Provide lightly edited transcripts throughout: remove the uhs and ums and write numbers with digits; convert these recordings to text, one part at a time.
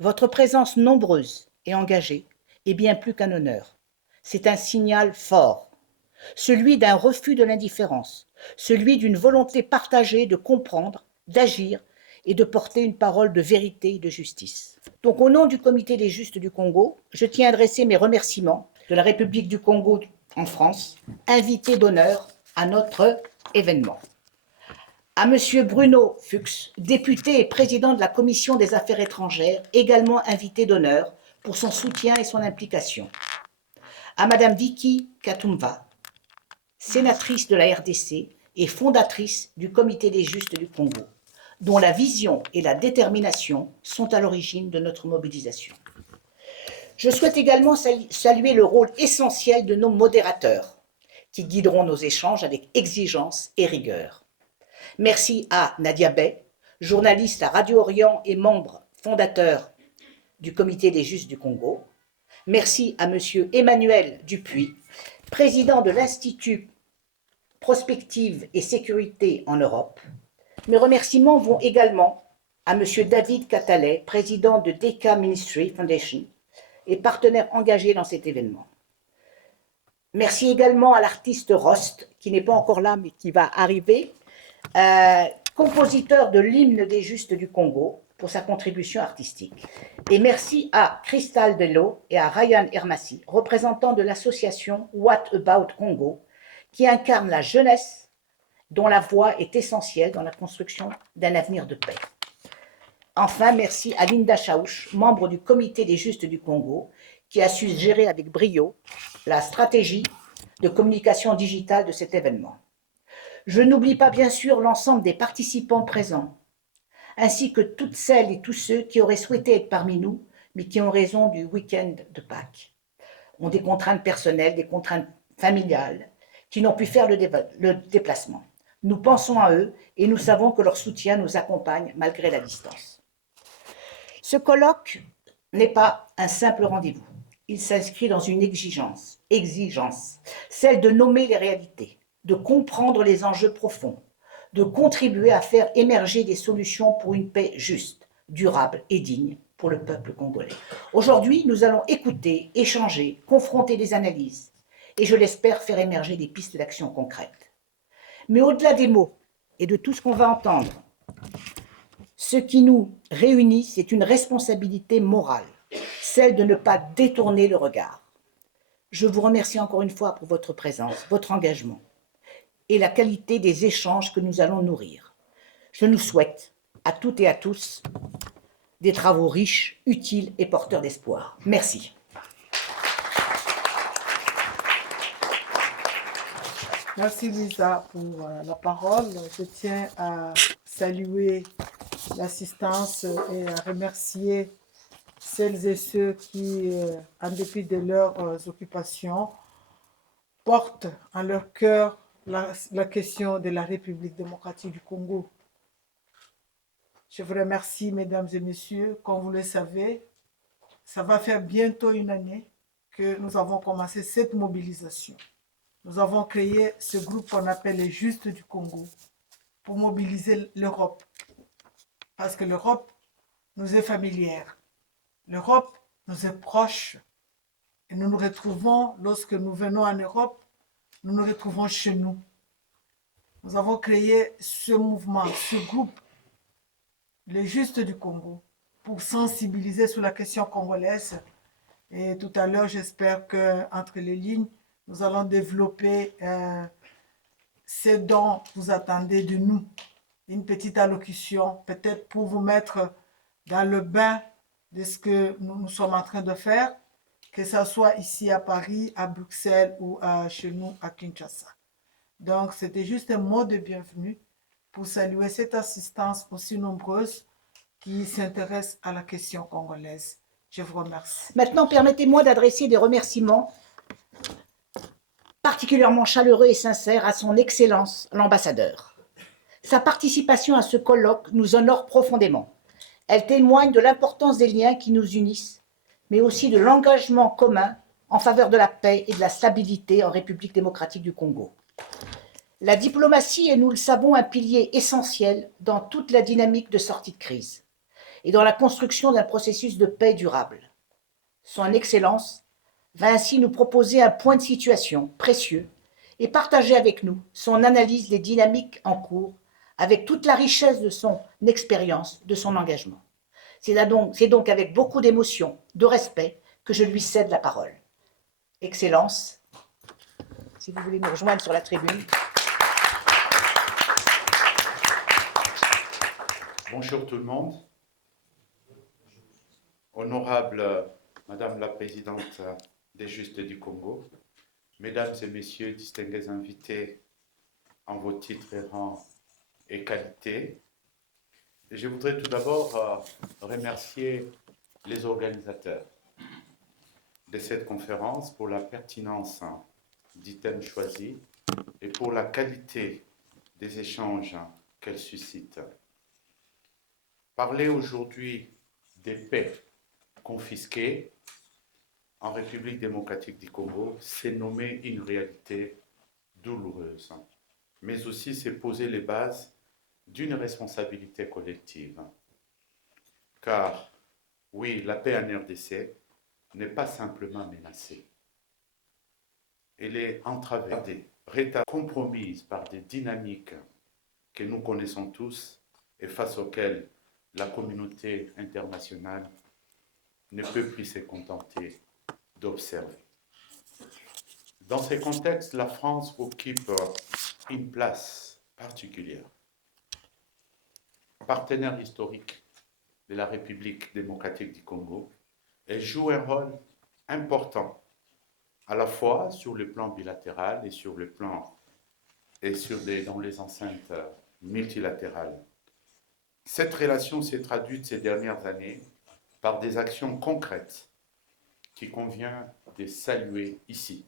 Votre présence nombreuse et engagée est bien plus qu'un honneur. C'est un signal fort, celui d'un refus de l'indifférence, celui d'une volonté partagée de comprendre, d'agir et de porter une parole de vérité et de justice. Donc, au nom du Comité des Justes du Congo, je tiens à adresser mes remerciements de la République du Congo en France, invité d'honneur à notre événement. À Monsieur Bruno Fuchs, député et président de la Commission des Affaires étrangères, également invité d'honneur pour son soutien et son implication. À Madame Vicky Katumba, sénatrice de la RDC et fondatrice du Comité des Justes du Congo, dont la vision et la détermination sont à l'origine de notre mobilisation. Je souhaite également saluer le rôle essentiel de nos modérateurs, qui guideront nos échanges avec exigence et rigueur. Merci à Nadia Bey, journaliste à Radio Orient et membre fondateur du Comité des Justes du Congo. Merci à Monsieur Emmanuel Dupuis, président de l'Institut Prospective et Sécurité en Europe. Mes remerciements vont également à Monsieur David Catalet, président de Deka Ministry Foundation et partenaire engagé dans cet événement. Merci également à l'artiste Rost, qui n'est pas encore là, mais qui va arriver, compositeur de l'hymne des Justes du Congo, pour sa contribution artistique. Et merci à Crystal Bello et à Ryan Hermassi, représentants de l'association What About Congo, qui incarne la jeunesse dont la voix est essentielle dans la construction d'un avenir de paix. Enfin, merci à Linda Chaouch, membre du Comité des Justes du Congo, qui a su gérer avec brio la stratégie de communication digitale de cet événement. Je n'oublie pas bien sûr l'ensemble des participants présents, ainsi que toutes celles et tous ceux qui auraient souhaité être parmi nous, mais qui, en raison du week-end de Pâques, ont des contraintes personnelles, des contraintes familiales, qui n'ont pu faire le déplacement. Nous pensons à eux et nous savons que leur soutien nous accompagne malgré la distance. Ce colloque n'est pas un simple rendez-vous. Il s'inscrit dans une exigence, celle de nommer les réalités, de comprendre les enjeux profonds, de contribuer à faire émerger des solutions pour une paix juste, durable et digne pour le peuple congolais. Aujourd'hui, nous allons écouter, échanger, confronter des analyses et, je l'espère, faire émerger des pistes d'action concrètes. Mais au-delà des mots et de tout ce qu'on va entendre, ce qui nous réunit, c'est une responsabilité morale, celle de ne pas détourner le regard. Je vous remercie encore une fois pour votre présence, votre engagement et la qualité des échanges que nous allons nourrir. Je nous souhaite à toutes et à tous des travaux riches, utiles et porteurs d'espoir. Merci. Merci Lisa pour la parole. Je tiens à saluer l'assistance et à remercier celles et ceux qui, en dépit de leurs occupations, portent en leur cœur la question de la République démocratique du Congo. Je vous remercie, mesdames et messieurs. Comme vous le savez, ça va faire bientôt une année que nous avons commencé cette mobilisation. Nous avons créé ce groupe qu'on appelle les Justes du Congo pour mobiliser l'Europe. Parce que l'Europe nous est familière. L'Europe nous est proche. Et nous nous retrouvons, lorsque nous venons en Europe, nous nous retrouvons chez nous. Nous avons créé ce mouvement, ce groupe, les Justes du Congo, pour sensibiliser sur la question congolaise. Et tout à l'heure, j'espère qu'entre les lignes, nous allons développer ce dont vous attendez de nous. Une petite allocution, peut-être pour vous mettre dans le bain de ce que nous sommes en train de faire, que ce soit ici à Paris, à Bruxelles ou chez nous à Kinshasa. Donc, c'était juste un mot de bienvenue pour saluer cette assistance aussi nombreuse qui s'intéresse à la question congolaise. Je vous remercie. Maintenant, permettez-moi d'adresser des remerciements particulièrement chaleureux et sincères à son Excellence l'ambassadeur. Sa participation à ce colloque nous honore profondément. Elle témoigne de l'importance des liens qui nous unissent, mais aussi de l'engagement commun en faveur de la paix et de la stabilité en République démocratique du Congo. La diplomatie est, nous le savons, un pilier essentiel dans toute la dynamique de sortie de crise. et dans la construction d'un processus de paix durable. Son Excellence va ainsi nous proposer un point de situation précieux et partager avec nous son analyse des dynamiques en cours avec toute la richesse de son expérience, de son engagement. C'est donc avec beaucoup d'émotion, de respect, que je lui cède la parole. Excellence, si vous voulez nous rejoindre sur la tribune. Bonjour tout le monde. Honorable Madame la Présidente des Justes du Congo, Mesdames et Messieurs, distingués invités en vos titres et rangs et qualités, je voudrais tout d'abord remercier les organisateurs de cette conférence pour la pertinence du thème choisi et pour la qualité des échanges qu'elle suscite. Parler aujourd'hui des paix confisquées en République démocratique du Congo, c'est nommer une réalité douloureuse, mais aussi c'est poser les bases d'une responsabilité collective. Car, oui, la paix en RDC n'est pas simplement menacée. Elle est entravée, compromise par des dynamiques que nous connaissons tous et face auxquelles la communauté internationale ne peut plus se contenter d'observer. Dans ces contextes, la France occupe une place particulière. Partenaire historique de la République démocratique du Congo, elle joue un rôle important, à la fois sur le plan bilatéral et sur le plan dans les enceintes multilatérales. Cette relation s'est traduite ces dernières années par des actions concrètes qu'il convient de saluer ici.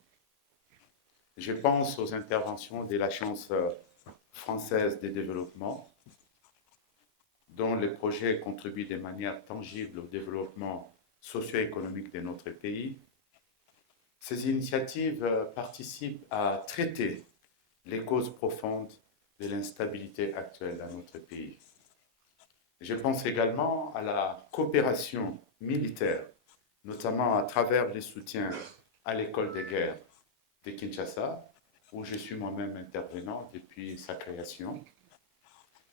Je pense aux interventions de l'Agence française de développement, dont les projets contribuent de manière tangible au développement socio-économique de notre pays. Ces initiatives participent à traiter les causes profondes de l'instabilité actuelle dans notre pays. Je pense également à la coopération militaire, notamment à travers les soutiens à l'école de guerre de Kinshasa, où je suis moi-même intervenant depuis sa création,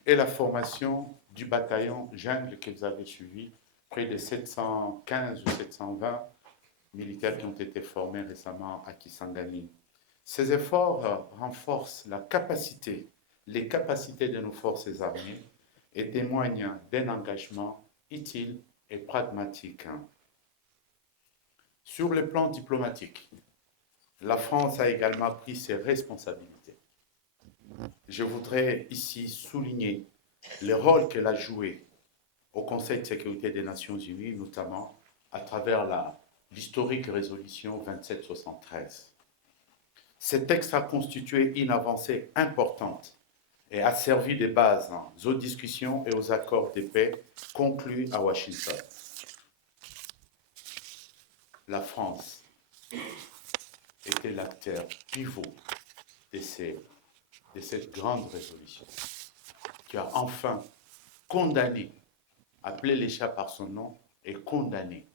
et la formation du bataillon Jungle que vous avez suivi, près de 715 ou 720 militaires qui ont été formés récemment à Kisangani. Ces efforts renforcent les capacités de nos forces armées et témoignent d'un engagement utile et pragmatique. Sur le plan diplomatique, la France a également pris ses responsabilités. Je voudrais ici souligner le rôle qu'elle a joué au Conseil de sécurité des Nations Unies, notamment à travers l'historique résolution 2773. Ce texte a constitué une avancée importante et a servi de base aux discussions et aux accords de paix conclus à Washington. La France était l'acteur pivot de cette grande résolution qui a enfin condamné, appelé les chats par son nom et condamné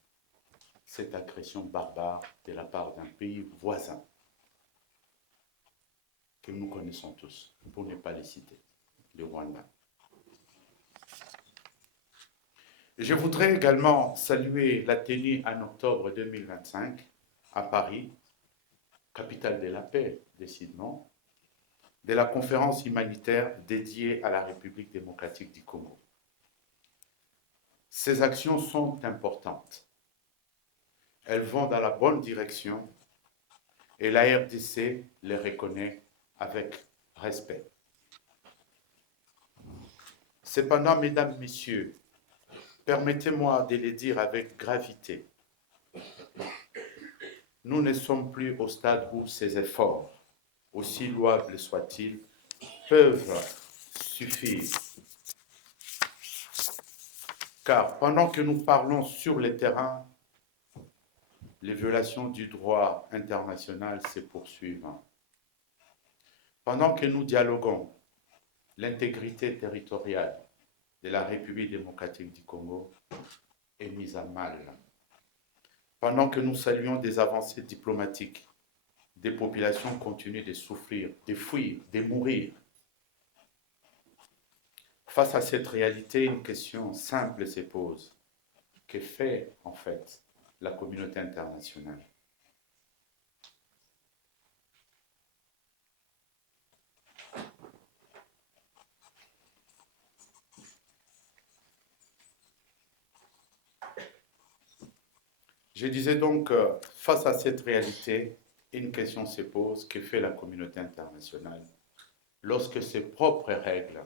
cette agression barbare de la part d'un pays voisin que nous connaissons tous, pour ne pas les citer, le Rwanda. Je voudrais également saluer la tenue en octobre 2025 à Paris, capitale de la paix, décidément, de la conférence humanitaire dédiée à la République démocratique du Congo. Ces actions sont importantes. Elles vont dans la bonne direction et la RDC les reconnaît avec respect. Cependant, mesdames, messieurs, permettez-moi de le dire avec gravité. Nous ne sommes plus au stade où ces efforts, aussi louables soient-ils, peuvent suffire. Car pendant que nous parlons sur le terrain, les violations du droit international se poursuivent. Pendant que nous dialoguons, l'intégrité territoriale, de la République démocratique du Congo est mise à mal. Pendant que nous saluons des avancées diplomatiques, des populations continuent de souffrir, de fuir, de mourir. Face à cette réalité, une question simple se pose. Que fait en fait la communauté internationale? Je disais donc, face à cette réalité, une question se pose, que fait la communauté internationale lorsque ses propres règles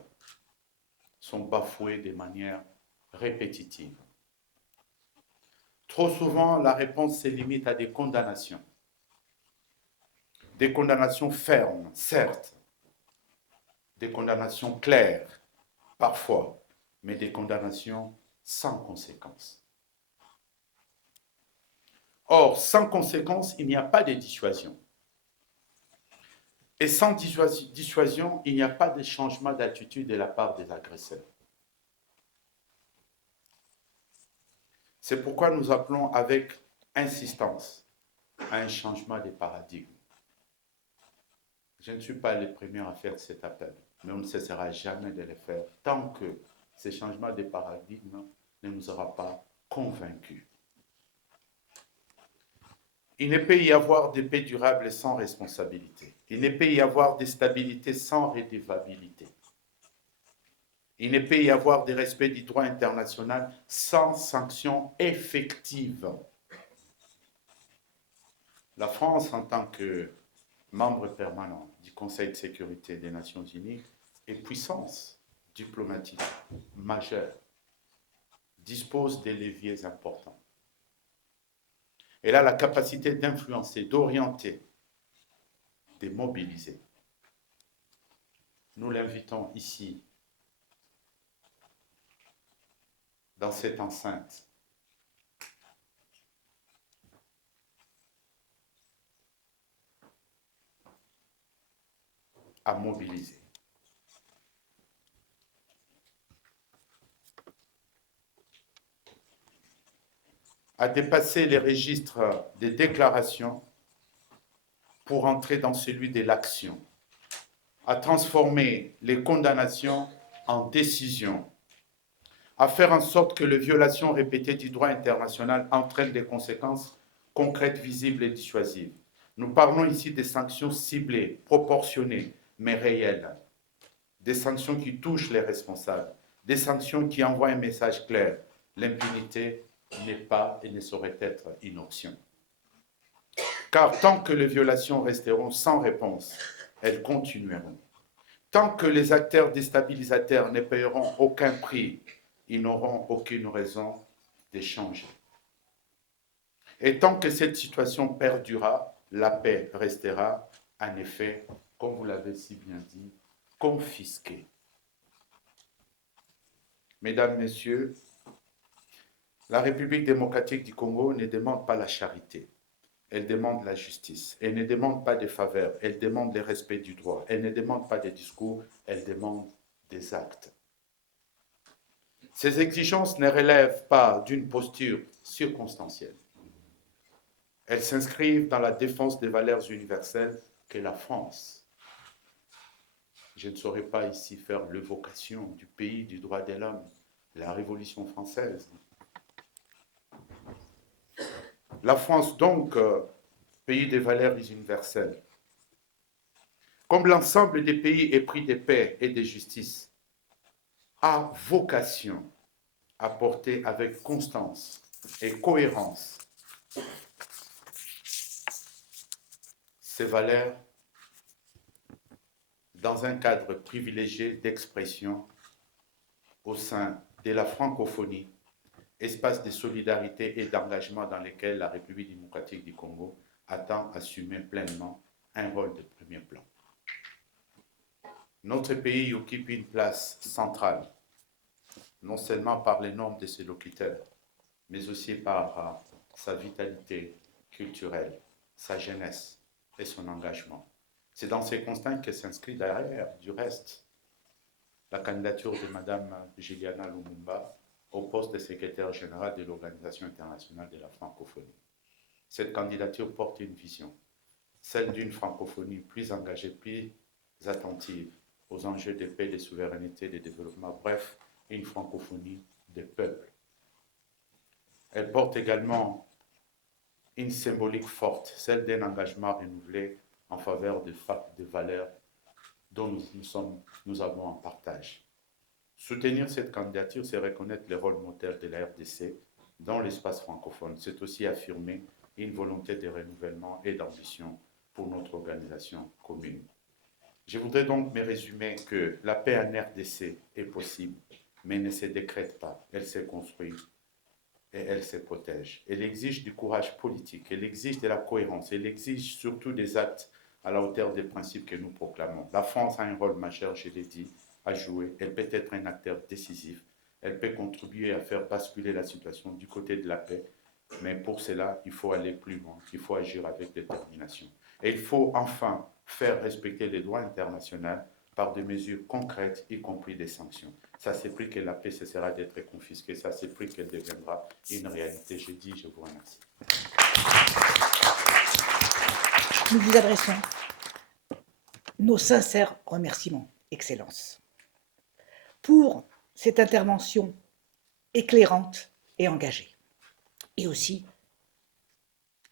sont bafouées de manière répétitive? Trop souvent, la réponse se limite à des condamnations fermes, certes, des condamnations claires, parfois, mais des condamnations sans conséquences. Or, sans conséquence, il n'y a pas de dissuasion. Et sans dissuasion, il n'y a pas de changement d'attitude de la part des agresseurs. C'est pourquoi nous appelons avec insistance à un changement de paradigme. Je ne suis pas le premier à faire cet appel, mais on ne cessera jamais de le faire tant que ce changement de paradigme ne nous aura pas convaincus. Il ne peut y avoir de paix durable sans responsabilité. Il ne peut y avoir de stabilité sans redevabilité. Il ne peut y avoir de respect du droit international sans sanctions effectives. La France, en tant que membre permanent du Conseil de sécurité des Nations Unies et puissance diplomatique majeure, dispose de leviers importants. Elle a la capacité d'influencer, d'orienter, de mobiliser. Nous l'invitons ici, dans cette enceinte, à mobiliser. À dépasser les registres des déclarations pour entrer dans celui de l'action, à transformer les condamnations en décisions, à faire en sorte que les violations répétées du droit international entraînent des conséquences concrètes, visibles et dissuasives. Nous parlons ici des sanctions ciblées, proportionnées, mais réelles, des sanctions qui touchent les responsables, des sanctions qui envoient un message clair. L'impunité n'est pas et ne saurait être une option. Car tant que les violations resteront sans réponse, elles continueront. Tant que les acteurs déstabilisateurs ne paieront aucun prix, ils n'auront aucune raison de changer. Et tant que cette situation perdurera, la paix restera, en effet, comme vous l'avez si bien dit, confisquée. Mesdames, Messieurs, la République démocratique du Congo ne demande pas la charité, elle demande la justice. Elle ne demande pas des faveurs, elle demande le respect du droit. Elle ne demande pas des discours, elle demande des actes. Ces exigences ne relèvent pas d'une posture circonstancielle. Elles s'inscrivent dans la défense des valeurs universelles que la France. Je ne saurais pas ici faire l'évocation du pays du droit de l'homme, la Révolution française. La France, donc, pays des valeurs universelles, comme l'ensemble des pays épris de paix et de justice, a vocation à porter avec constance et cohérence ces valeurs dans un cadre privilégié d'expression au sein de la francophonie, espace de solidarité et d'engagement dans lequel la République démocratique du Congo attend assumer pleinement un rôle de premier plan. Notre pays occupe une place centrale, non seulement par les nombres de ses locuteurs, mais aussi par sa vitalité culturelle, sa jeunesse et son engagement. C'est dans ces constats que s'inscrit derrière, du reste, la candidature de Mme Juliana Lumumba au poste de secrétaire général de l'Organisation internationale de la francophonie. Cette candidature porte une vision, celle d'une francophonie plus engagée, plus attentive aux enjeux de paix, de souveraineté, de développement, bref, une francophonie des peuples. Elle porte également une symbolique forte, celle d'un engagement renouvelé en faveur de valeurs dont nous avons en partage. Soutenir cette candidature, c'est reconnaître le rôle moteur de la RDC dans l'espace francophone. C'est aussi affirmer une volonté de renouvellement et d'ambition pour notre organisation commune. Je voudrais donc me résumer que la paix en RDC est possible, mais ne se décrète pas. Elle se construit et elle se protège. Elle exige du courage politique, elle exige de la cohérence, elle exige surtout des actes à la hauteur des principes que nous proclamons. La France a un rôle majeur, je l'ai dit, à jouer. Elle peut être un acteur décisif. Elle peut contribuer à faire basculer la situation du côté de la paix. Mais pour cela, il faut aller plus loin, il faut agir avec détermination. Et il faut enfin faire respecter les droits internationaux par des mesures concrètes, y compris des sanctions. Ça, c'est plus que la paix cessera d'être confisquée, ça, c'est plus qu'elle deviendra une réalité. Je dis, je vous remercie. Nous vous adressons nos sincères remerciements, Excellence, pour cette intervention éclairante et engagée, et aussi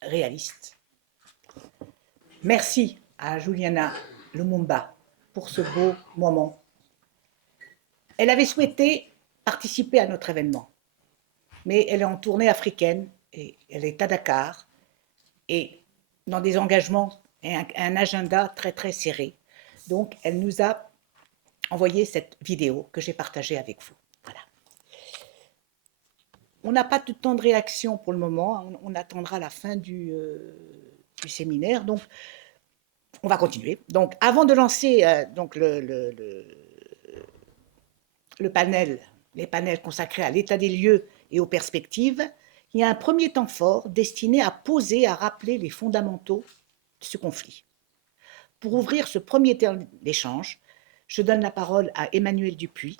réaliste. Merci à Juliana Lumumba pour ce beau moment. Elle avait souhaité participer à notre événement, mais elle est en tournée africaine et elle est à Dakar et dans des engagements et un agenda très très serré. Donc elle nous a envoyé cette vidéo que j'ai partagée avec vous. Voilà. On n'a pas de temps de réaction pour le moment, on attendra la fin du séminaire, donc on va continuer. Donc avant de lancer les panels consacrés à l'état des lieux et aux perspectives, il y a un premier temps fort destiné à poser, à rappeler les fondamentaux de ce conflit. Pour ouvrir ce premier temps d'échange, je donne la parole à Emmanuel Dupuis,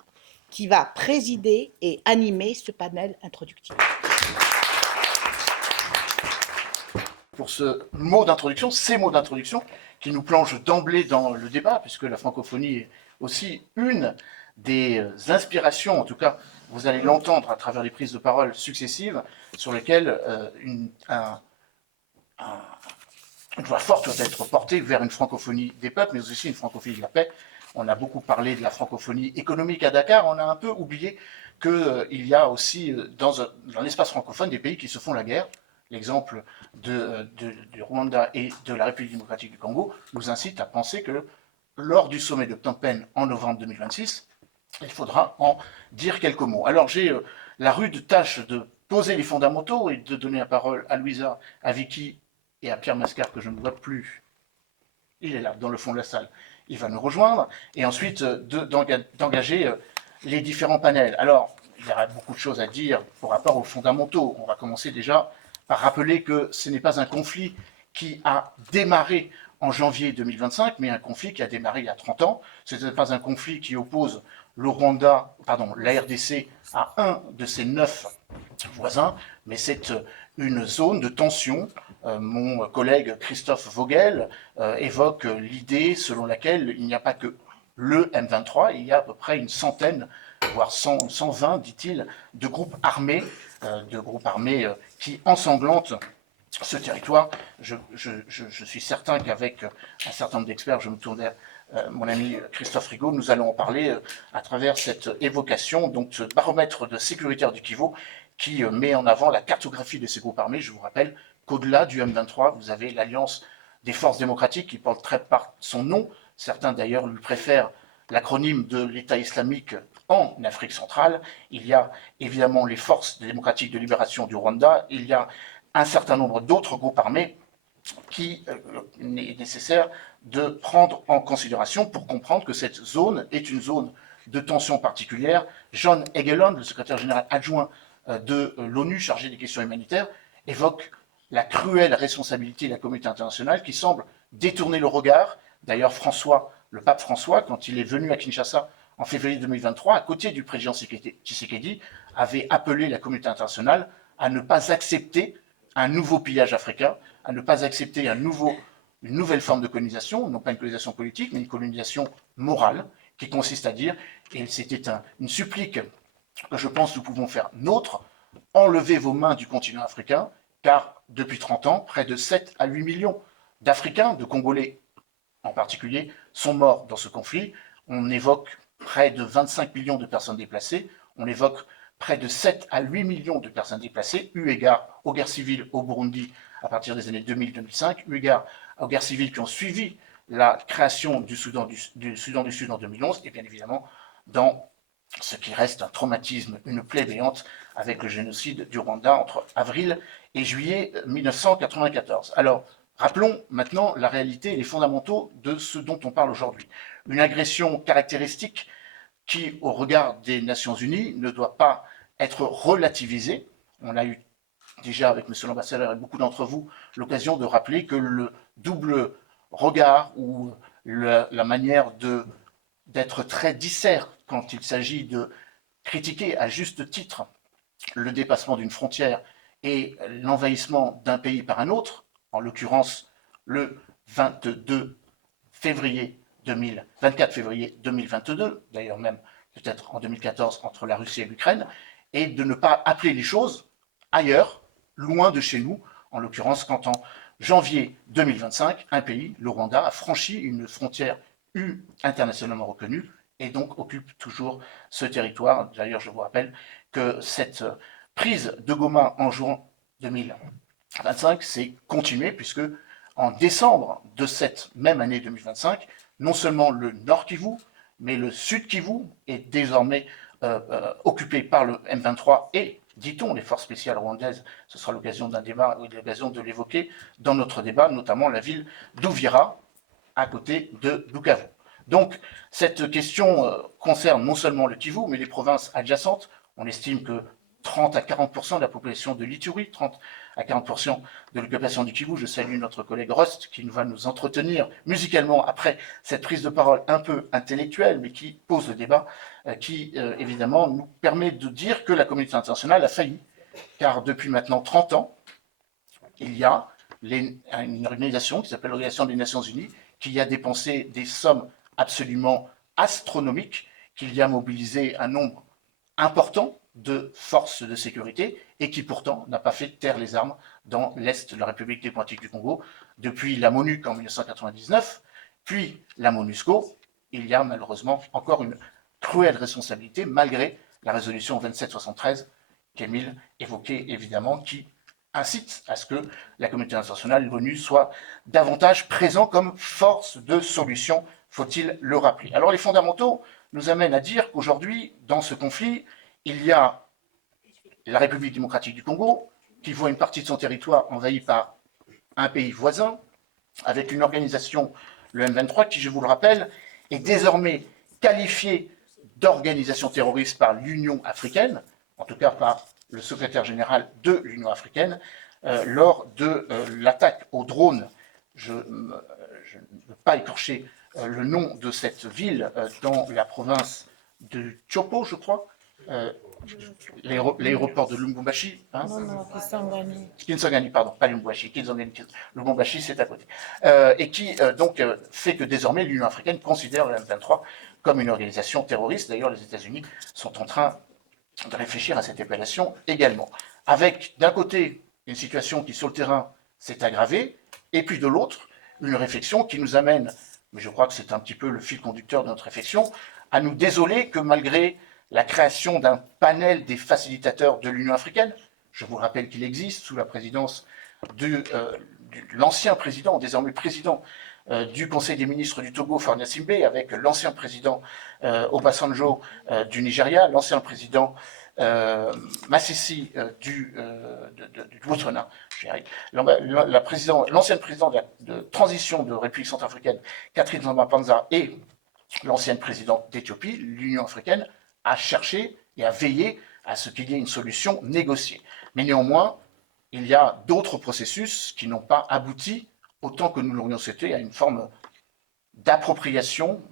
qui va présider et animer ce panel introductif. Pour ce mot d'introduction, ces mots d'introduction qui nous plongent d'emblée dans le débat, puisque la francophonie est aussi une des inspirations, en tout cas vous allez l'entendre à travers les prises de parole successives, sur lesquelles une voix forte doit être portée vers une francophonie des peuples, mais aussi une francophonie de la paix. On a beaucoup parlé de la francophonie économique à Dakar, on a un peu oublié qu'il y a aussi dans l'espace francophone des pays qui se font la guerre. L'exemple du Rwanda et de la République démocratique du Congo nous incite à penser que lors du sommet de Phnom Penh en novembre 2026, il faudra en dire quelques mots. Alors j'ai la rude tâche de poser les fondamentaux et de donner la parole à Louisa, à Vicky et à Pierre Mascar, que je ne vois plus. Il est là, dans le fond de la salle. Il va nous rejoindre, et ensuite d'engager les différents panels. Alors, il y aura beaucoup de choses à dire par rapport aux fondamentaux. On va commencer déjà par rappeler que ce n'est pas un conflit qui a démarré en janvier 2025, mais un conflit qui a démarré il y a 30 ans. Ce n'est pas un conflit qui oppose la RDC à un de ses 9 voisins, mais c'est une zone de tension. Mon collègue Christophe Vogel évoque l'idée selon laquelle il n'y a pas que le M23, il y a à peu près une centaine, voire 120, dit-il, de groupes armés qui ensanglantent ce territoire. Je suis certain qu'avec un certain nombre d'experts, je me tourne vers mon ami Christophe Rigaud, nous allons en parler à travers cette évocation, donc ce baromètre de sécuritaire du Kivu qui met en avant la cartographie de ces groupes armés. Je vous rappelle qu'au-delà du M23, vous avez l'Alliance des forces démocratiques qui porte très par son nom. Certains d'ailleurs lui préfèrent l'acronyme de l'État islamique en Afrique centrale. Il y a évidemment les forces démocratiques de libération du Rwanda. Il y a un certain nombre d'autres groupes armés qui est nécessaire de prendre en considération pour comprendre que cette zone est une zone de tension particulière. John Egelund, le secrétaire général adjoint de l'ONU chargé des questions humanitaires, évoque la cruelle responsabilité de la communauté internationale qui semble détourner le regard. D'ailleurs, le pape François, quand il est venu à Kinshasa en février 2023, à côté du président Tshisekedi, avait appelé la communauté internationale à ne pas accepter un nouveau pillage africain, à ne pas accepter une nouvelle forme de colonisation, non pas une colonisation politique, mais une colonisation morale, qui consiste à dire, et c'était une supplique que je pense nous pouvons faire nôtre, enlevez vos mains du continent africain, car depuis 30 ans, près de 7 à 8 millions d'Africains, de Congolais en particulier, sont morts dans ce conflit. On évoque près de 25 millions de personnes déplacées, on évoque près de 7 à 8 millions de personnes déplacées, eu égard aux guerres civiles au Burundi à partir des années 2000-2005, eu égard aux guerres civiles qui ont suivi la création du Soudan du Sud en 2011, et bien évidemment dans ce qui reste un traumatisme, une plaie béante avec le génocide du Rwanda entre avril et juillet 1994. Alors, rappelons maintenant la réalité et les fondamentaux de ce dont on parle aujourd'hui. Une agression caractéristique qui, au regard des Nations Unies, ne doit pas être relativisée. On a eu déjà, avec M. l'ambassadeur et beaucoup d'entre vous, l'occasion de rappeler que le double regard ou la manière d'être très disert quand il s'agit de critiquer à juste titre le dépassement d'une frontière et l'envahissement d'un pays par un autre, en l'occurrence le 24 février 2022, d'ailleurs même peut-être en 2014 entre la Russie et l'Ukraine, et de ne pas appeler les choses ailleurs, loin de chez nous, en l'occurrence quand en janvier 2025, un pays, le Rwanda, a franchi une frontière internationalement reconnue et donc occupe toujours ce territoire. D'ailleurs, je vous rappelle que cette prise de Goma en juin 2025 s'est continuée puisque en décembre de cette même année 2025, non seulement le Nord Kivu, mais le Sud Kivu est désormais occupé par le M23 et, dit-on, les forces spéciales rwandaises. Ce sera l'occasion d'un débat, l'occasion de l'évoquer dans notre débat, notamment la ville d'Uvira, à côté de Bukavu. Donc, cette question concerne non seulement le Kivu, mais les provinces adjacentes. On estime que 30 à 40% de la population de l'Ituri, 30 à 40% de l'occupation du Kivu. Je salue notre collègue Rust qui va nous entretenir musicalement après cette prise de parole un peu intellectuelle, mais qui pose le débat, qui évidemment nous permet de dire que la communauté internationale a failli, car depuis maintenant 30 ans, il y a une organisation qui s'appelle l'Organisation des Nations Unies, qui a dépensé des sommes absolument astronomiques, qu'il y a mobilisé un nombre important de forces de sécurité et qui pourtant n'a pas fait taire les armes dans l'Est de la République démocratique du Congo depuis la MONUC en 1999, puis la MONUSCO. Il y a malheureusement encore une cruelle responsabilité malgré la résolution 2773 qu'Émile évoquait évidemment, qui incite à ce que la communauté internationale, l'ONU, soit davantage présent comme force de solution, faut-il le rappeler. Alors les fondamentaux nous amènent à dire qu'aujourd'hui, dans ce conflit, il y a la République démocratique du Congo, qui voit une partie de son territoire envahie par un pays voisin, avec une organisation, le M23, qui, je vous le rappelle, est désormais qualifiée d'organisation terroriste par l'Union africaine, en tout cas par le secrétaire général de l'Union africaine, lors de l'attaque au drone. Je ne veux pas écorcher le nom de cette ville dans la province de Chopo, je crois, l'aéroport de Lubumbashi. Hein, Non, Kisangani. Kinsangani, pardon, pas Lubumbashi, Lubumbashi, c'est à côté. Et qui donc fait que désormais l'Union africaine considère le M23 comme une organisation terroriste. D'ailleurs, les États-Unis sont en train de réfléchir à cette appellation également. Avec d'un côté une situation qui sur le terrain s'est aggravée, et puis de l'autre une réflexion qui nous amène, mais je crois que c'est un petit peu le fil conducteur de notre réflexion, à nous désoler que malgré la création d'un panel des facilitateurs de l'Union africaine, je vous rappelle qu'il existe sous la présidence de l'ancien président, désormais président du Conseil des ministres du Togo, Faure Gnassingbé, avec l'ancien président Obasanjo du Nigeria, l'ancien président Masisi du Botswana, l'ancienne présidente de transition de République centrafricaine, Catherine Zamba-Panza, et l'ancienne présidente d'Éthiopie. L'Union africaine a cherché et a veillé à ce qu'il y ait une solution négociée. Mais néanmoins, il y a d'autres processus qui n'ont pas abouti autant que nous l'aurions souhaité à une forme d'appropriation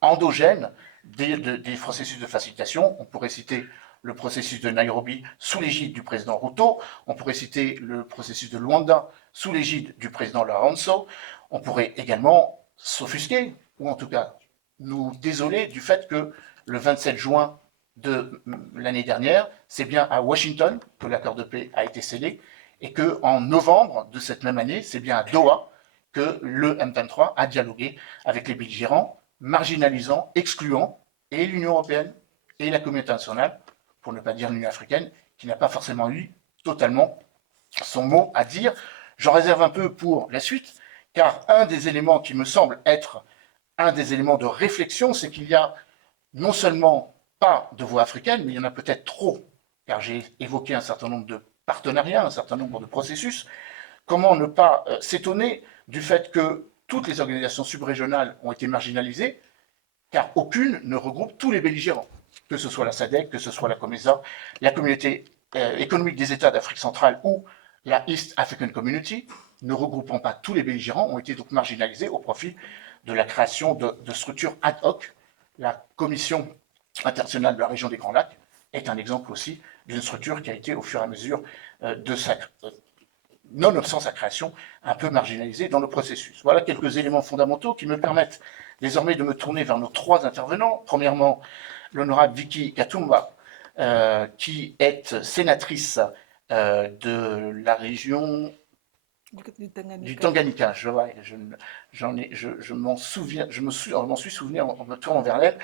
endogène des processus de facilitation. On pourrait citer le processus de Nairobi sous l'égide du président Ruto, on pourrait citer le processus de Luanda sous l'égide du président Laurentso, on pourrait également s'offusquer, ou en tout cas nous désoler du fait que le 27 juin de l'année dernière, c'est bien à Washington que l'accord de paix a été scellé, et qu'en novembre de cette même année, c'est bien à Doha que le M23 a dialogué avec les belligérants, marginalisant, excluant et l'Union européenne et la communauté internationale, pour ne pas dire l'Union africaine, qui n'a pas forcément eu totalement son mot à dire. J'en réserve un peu pour la suite, car un des éléments qui me semble être un des éléments de réflexion, c'est qu'il y a non seulement pas de voix africaine, mais il y en a peut-être trop, car j'ai évoqué un certain nombre de partenariats, un certain nombre de processus. Comment ne pas s'étonner du fait que toutes les organisations subrégionales ont été marginalisées, car aucune ne regroupe tous les belligérants, que ce soit la SADC, que ce soit la COMESA, la communauté économique des États d'Afrique centrale ou la East African Community, ne regroupant pas tous les belligérants, ont été donc marginalisés au profit de la création de structures ad hoc. La Commission internationale de la région des Grands Lacs est un exemple aussi d'une structure qui a été au fur et à mesure de sa nonobstant sa création, un peu marginalisée dans le processus. Voilà quelques éléments fondamentaux qui me permettent désormais de me tourner vers nos trois intervenants. Premièrement, l'honorable Vicky Katumba, qui est sénatrice de la région du Tanganyika. Je m'en souviens, m'en suis souvenu en me tournant vers elle,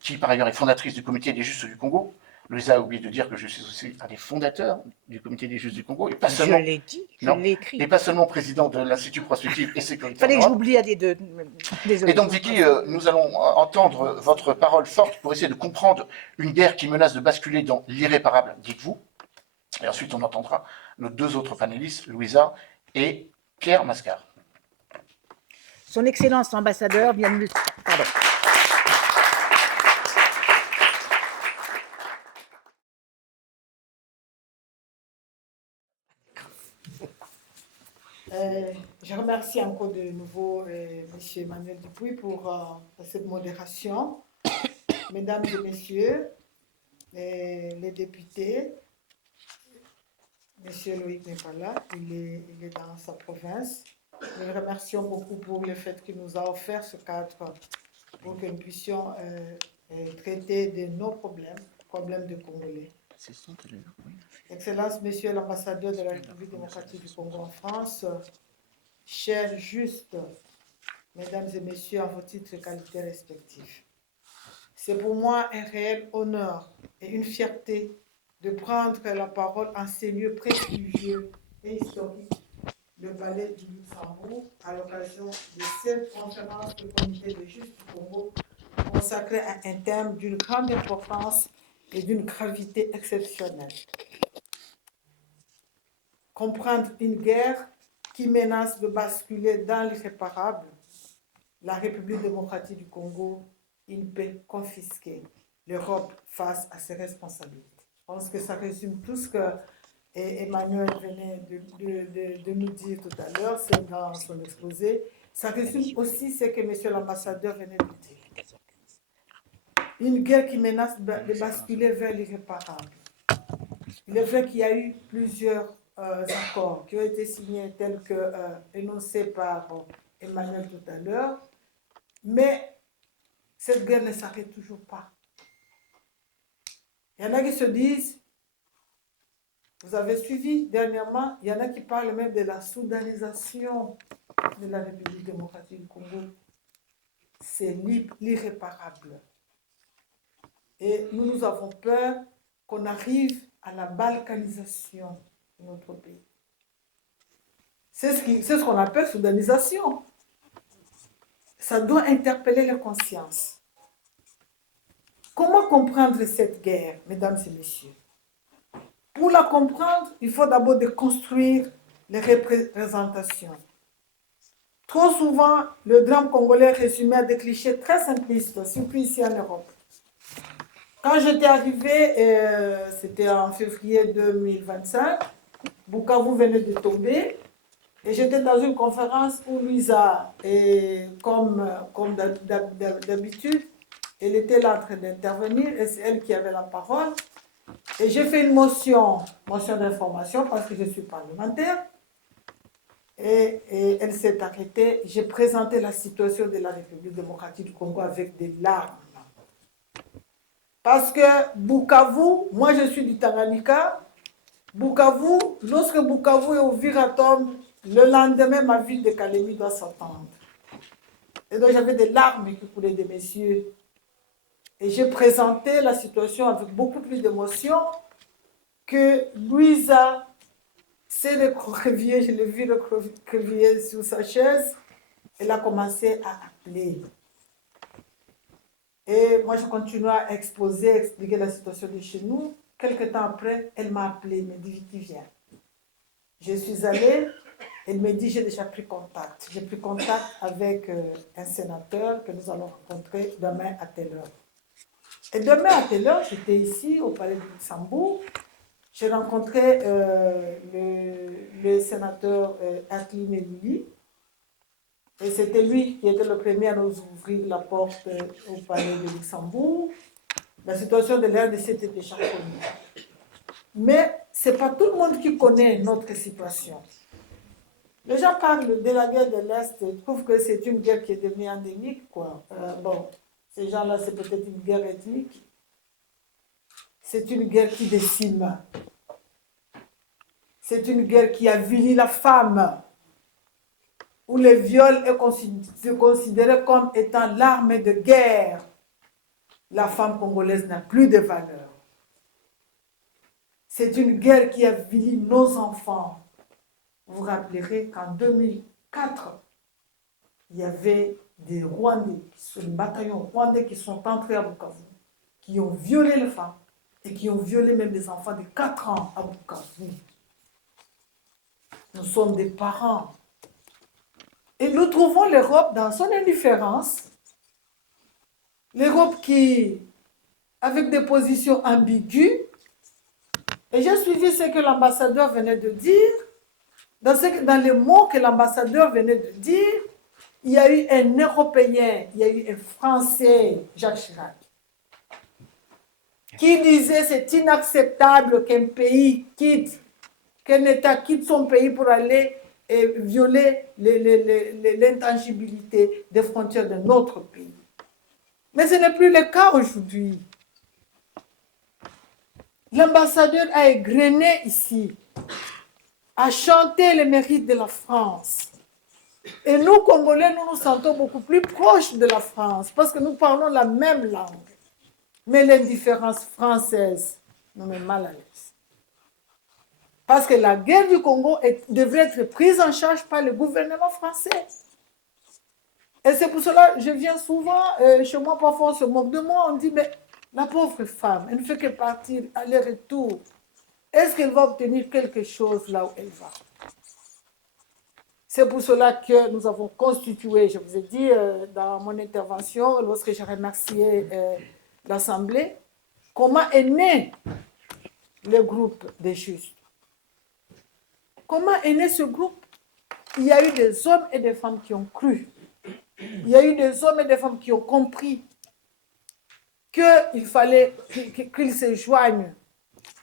qui par ailleurs est fondatrice du Comité des Justes du Congo. Louisa a oublié de dire que je suis aussi un des fondateurs du Comité des Justes du Congo, et pas seulement, Je l'ai dit, je l'ai écrit. et pas seulement président de l'Institut Prospective et Sécurité. Fallait que j'oublie à des deux. Désolé. Et donc, Vicky, nous allons entendre votre parole forte pour essayer de comprendre une guerre qui menace de basculer dans l'irréparable, dites-vous. Et ensuite, on entendra nos deux autres panélistes, Louisa et Pierre Mascar. Son Excellence l'ambassadeur vient de... Pardon. Je remercie encore de nouveau M. Emmanuel Dupuis pour cette modération. Mesdames et messieurs, les députés, M. Loïc n'est pas là, il est dans sa province. Nous le remercions beaucoup pour le fait qu'il nous a offert ce cadre pour que nous puissions traiter de nos problèmes de Congolais. Excellence, Monsieur l'ambassadeur de la République démocratique du Congo en France, chers justes, Mesdames et Messieurs, en vos titres et qualités respectifs. C'est pour moi un réel honneur et une fierté de prendre la parole en ces lieux prestigieux et historiques, le Palais du Luxembourg, à l'occasion de cette conférence du Comité des Justes du Congo consacrée à un thème d'une grande importance et d'une gravité exceptionnelle. Comprendre une guerre qui menace de basculer dans l'irréparable, la République démocratique du Congo, il peut confisquer l'Europe face à ses responsabilités. Je pense que ça résume tout ce que Emmanuel venait de nous dire tout à l'heure, c'est dans son exposé. Ça résume aussi ce que M. l'ambassadeur venait de dire. Une guerre qui menace de basculer vers l'irréparable. Il est vrai qu'il y a eu plusieurs accords qui ont été signés tels que énoncés par Emmanuel tout à l'heure, mais cette guerre ne s'arrête toujours pas. Il y en a qui se disent, vous avez suivi dernièrement, il y en a qui parlent même de la soudanisation de la République démocratique du Congo. C'est l'irréparable. Et nous avons peur qu'on arrive à la balkanisation de notre pays. C'est ce qu'on appelle soudanisation. Ça doit interpeller la conscience. Comment comprendre cette guerre, mesdames et messieurs? Pour la comprendre, il faut d'abord déconstruire les représentations. Trop souvent, le drame congolais est résumé à des clichés très simplistes, surtout ici en Europe. Quand j'étais arrivée, c'était en février 2025, Bukavu venait de tomber, et j'étais dans une conférence où Louisa, comme d'habitude, Elle était là en train d'intervenir et c'est elle qui avait la parole. Et j'ai fait une motion d'information parce que je suis parlementaire. Et elle s'est arrêtée. J'ai présenté la situation de la République démocratique du Congo avec des larmes. Parce que Bukavu, moi je suis du Tanganyika, Bukavu, lorsque Bukavu et Uvira tombent, le lendemain, ma ville de Kalemi doit s'entendre. Et donc j'avais des larmes qui coulaient de mes yeux. Et j'ai présenté la situation avec beaucoup plus d'émotion que Louisa, c'est le crevier, je l'ai vu le crevier sur sa chaise, elle a commencé à appeler. Et moi, je continue à exposer, à expliquer la situation de chez nous. Quelque temps après, elle m'a appelé, elle m'a dit, Vicky, viens. Je suis allée, elle me dit, j'ai déjà pris contact. J'ai pris contact avec un sénateur que nous allons rencontrer demain à telle heure. Et demain à telle heure, j'étais ici au Palais du Luxembourg. J'ai rencontré le sénateur Atlin Elili. Et c'était lui qui était le premier à nous ouvrir la porte au Palais de Luxembourg. La situation de l'RDC était déjà connue. Mais ce n'est pas tout le monde qui connaît notre situation. Les gens parlent de la guerre de l'Est, ils trouvent que c'est une guerre qui est devenue endémique, quoi. Bon, ces gens-là, c'est peut-être une guerre ethnique. C'est une guerre qui décime. C'est une guerre qui avilit la femme, où le viol est considéré comme étant l'arme de guerre. La femme congolaise n'a plus de valeur. C'est une guerre qui avilit nos enfants. Vous vous rappellerez qu'en 2004, il y avait des Rwandais, des bataillons rwandais qui sont entrés à Bukavu, qui ont violé les femmes et qui ont violé même des enfants de 4 ans à Bukavu. Nous sommes des parents. Et nous trouvons l'Europe dans son indifférence. L'Europe qui, avec des positions ambiguës, et j'ai suivi ce que l'ambassadeur venait de dire, dans les mots que l'ambassadeur venait de dire, il y a eu un Européen, il y a eu un Français, Jacques Chirac, qui disait c'est inacceptable qu'un pays quitte, qu'un État quitte son pays pour aller et violer l'intangibilité des frontières de notre pays. Mais ce n'est plus le cas aujourd'hui. L'ambassadeur a égrené ici, a chanté les mérites de la France. Et nous, Congolais, nous nous sentons beaucoup plus proches de la France parce que nous parlons la même langue. Mais l'indifférence française nous met mal à l'aise. Parce que la guerre du Congo devrait être prise en charge par le gouvernement français. Et c'est pour cela que je viens souvent, chez moi parfois on se moque de moi, on dit, mais la pauvre femme, elle ne fait que partir, aller-retour. Est-ce qu'elle va obtenir quelque chose là où elle va? C'est pour cela que nous avons constitué, je vous ai dit dans mon intervention, lorsque j'ai remercié l'Assemblée, comment est né le groupe des justes. Comment est né ce groupe? Il y a eu des hommes et des femmes qui ont cru. Il y a eu des hommes et des femmes qui ont compris qu'il fallait qu'ils se joignent